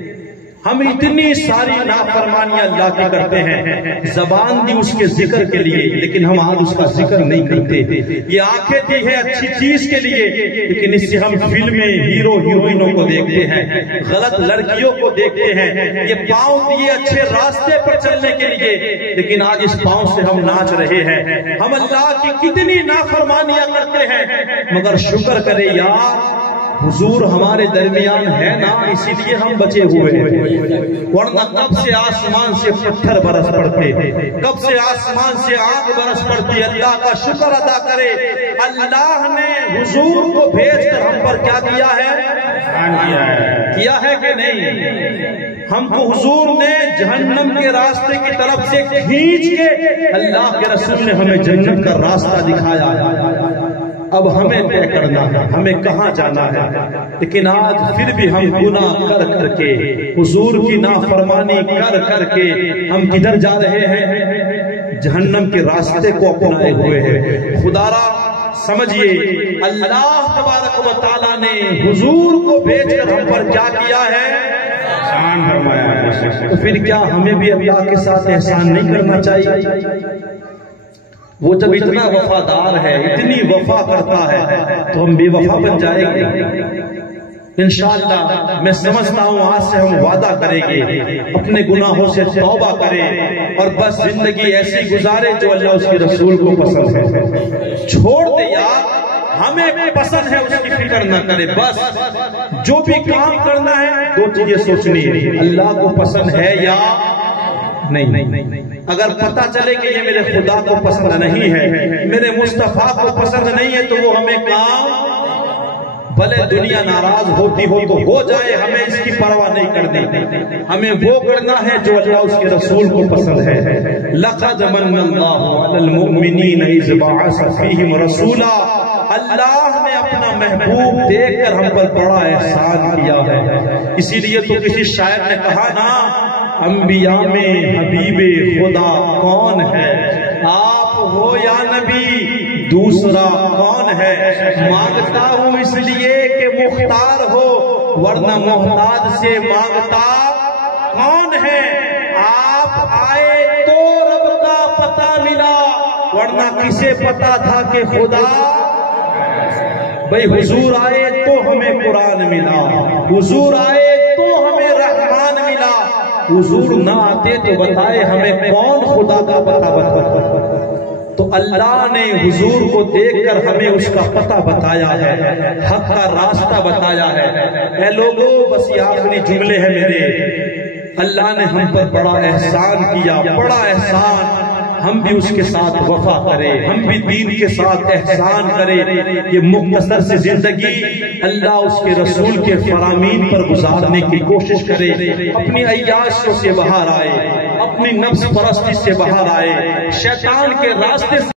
ہم اتنی ساری نافرمانیاں اللہ کی کرتے ہیں، زبان دی اس کے ذکر کے لیے لیکن ہم آج اس کا ذکر نہیں کرتے۔ یہ آنکھیں دی ہے اچھی چیز کے لیے لیکن اس سے ہم فلمیں، ہیرو ہیروئنوں کو دیکھتے ہیں، غلط لڑکیوں کو دیکھتے ہیں۔ یہ پاؤں دیے اچھے راستے پر چلنے کے لیے لیکن آج اس پاؤں سے ہم ناچ رہے ہیں۔ ہم اللہ کی کتنی نافرمانیاں کرتے ہیں، مگر شکر کرے یار حضور ہمارے درمیان ہے نا، اسی لیے ہم بچے ہوئے ہیں، ورنہ کب سے آسمان سے پتھر برس پڑتے، کب سے آسمان سے آگ برس پڑتی۔ اللہ کا شکر ادا کرے، اللہ نے حضور کو بھیج کر ہم پر کیا کیا ہے؟ کیا ہے کہ نہیں؟ ہم کو حضور نے جہنم کے راستے کی طرف سے کھینچ کے اللہ کے رسول نے ہمیں جنت کا راستہ دکھایا ہے۔ اب ہمیں طے کرنا ہے ہمیں کہاں جانا ہے، لیکن آج پھر بھی ہم گناہ کر کر کے، حضور کی نافرمانی کر کر کے ہم کدھر جا رہے ہیں؟ جہنم کے راستے کو اپنائے ہوئے ہیں۔ خدا را سمجھئے اللہ تبارک و تعالیٰ نے حضور کو بھیج کر ہم پر کیا کیا ہے؟ احسان فرمایا. تو پھر کیا ہمیں بھی اللہ کے ساتھ احسان نہیں کرنا چاہیے؟ وہ جب اتنا وفادار ہے، اتنی وفا کرتا ہے، تو ہم بے وفا بن جائیں گے؟ انشاءاللہ میں سمجھتا ہوں آج سے ہم وعدہ کریں گے، اپنے گناہوں سے توبہ کریں اور بس زندگی ایسی گزارے جو اللہ اس کے رسول کو پسند ہے. چھوڑ دے یار، ہمیں پسند ہے اس کی فکر نہ کرے. بس جو بھی کام کرنا ہے دو چیزیں سوچنی ہے، اللہ کو پسند ہے یا نہیں. اگر پتہ چلے کہ یہ میرے خدا کو پسند نہیں ہے، میرے مصطفیٰ کو پسند نہیں ہے، تو وہ ہمیں کام بھلے دنیا ناراض ہوتی ہو تو ہو جائے، ہمیں اس کی پرواہ نہیں کرنی. ہمیں وہ کرنا ہے جو اللہ اس کے رسول کو پسند ہے. لَقَدْ مَنَّ اللَّهُ عَلَى الْمُؤْمِنِينَ إِذْ بَعَثَ فِيهِمْ رَسُولًا. اللہ نے اپنا محبوب دیکھ کر ہم پر بڑا احسان کیا ہے. اسی لیے تو کسی شاعر نے کہا نا، انبیاء میں حبیب خدا کون ہے؟ آپ ہو یا نبی، دوسرا کون ہے؟ مانگتا ہوں اس لیے کہ مختار ہو، ورنہ محتاج سے مانگتا کون ہے؟ آپ آئے تو رب کا پتہ ملا، ورنہ کسے پتا تھا کہ خدا؟ بھئی حضور آئے تو ہمیں قرآن ملا، حضور آئے تو ہمیں رحمان ملا. حضور نہ آتے تو بتائے ہمیں کون خدا کا پتہ بتا. تو اللہ نے حضور کو دیکھ کر ہمیں اس کا پتہ بتایا ہے، حق کا راستہ بتایا ہے. اے لوگوں، بس یہ آخری جملے ہیں میرے. اللہ نے ہم پر بڑا احسان کیا، بڑا احسان. ہم بھی اس کے ساتھ وفا کریں، ہم بھی دین کے ساتھ احسان کریں. یہ مختصر سی زندگی اللہ اس کے رسول کے فرامین پر گزارنے کی کوشش کرے. اپنی عیاشوں سے باہر آئے، اپنی نفس پرستی سے باہر آئے، شیطان کے راستے سے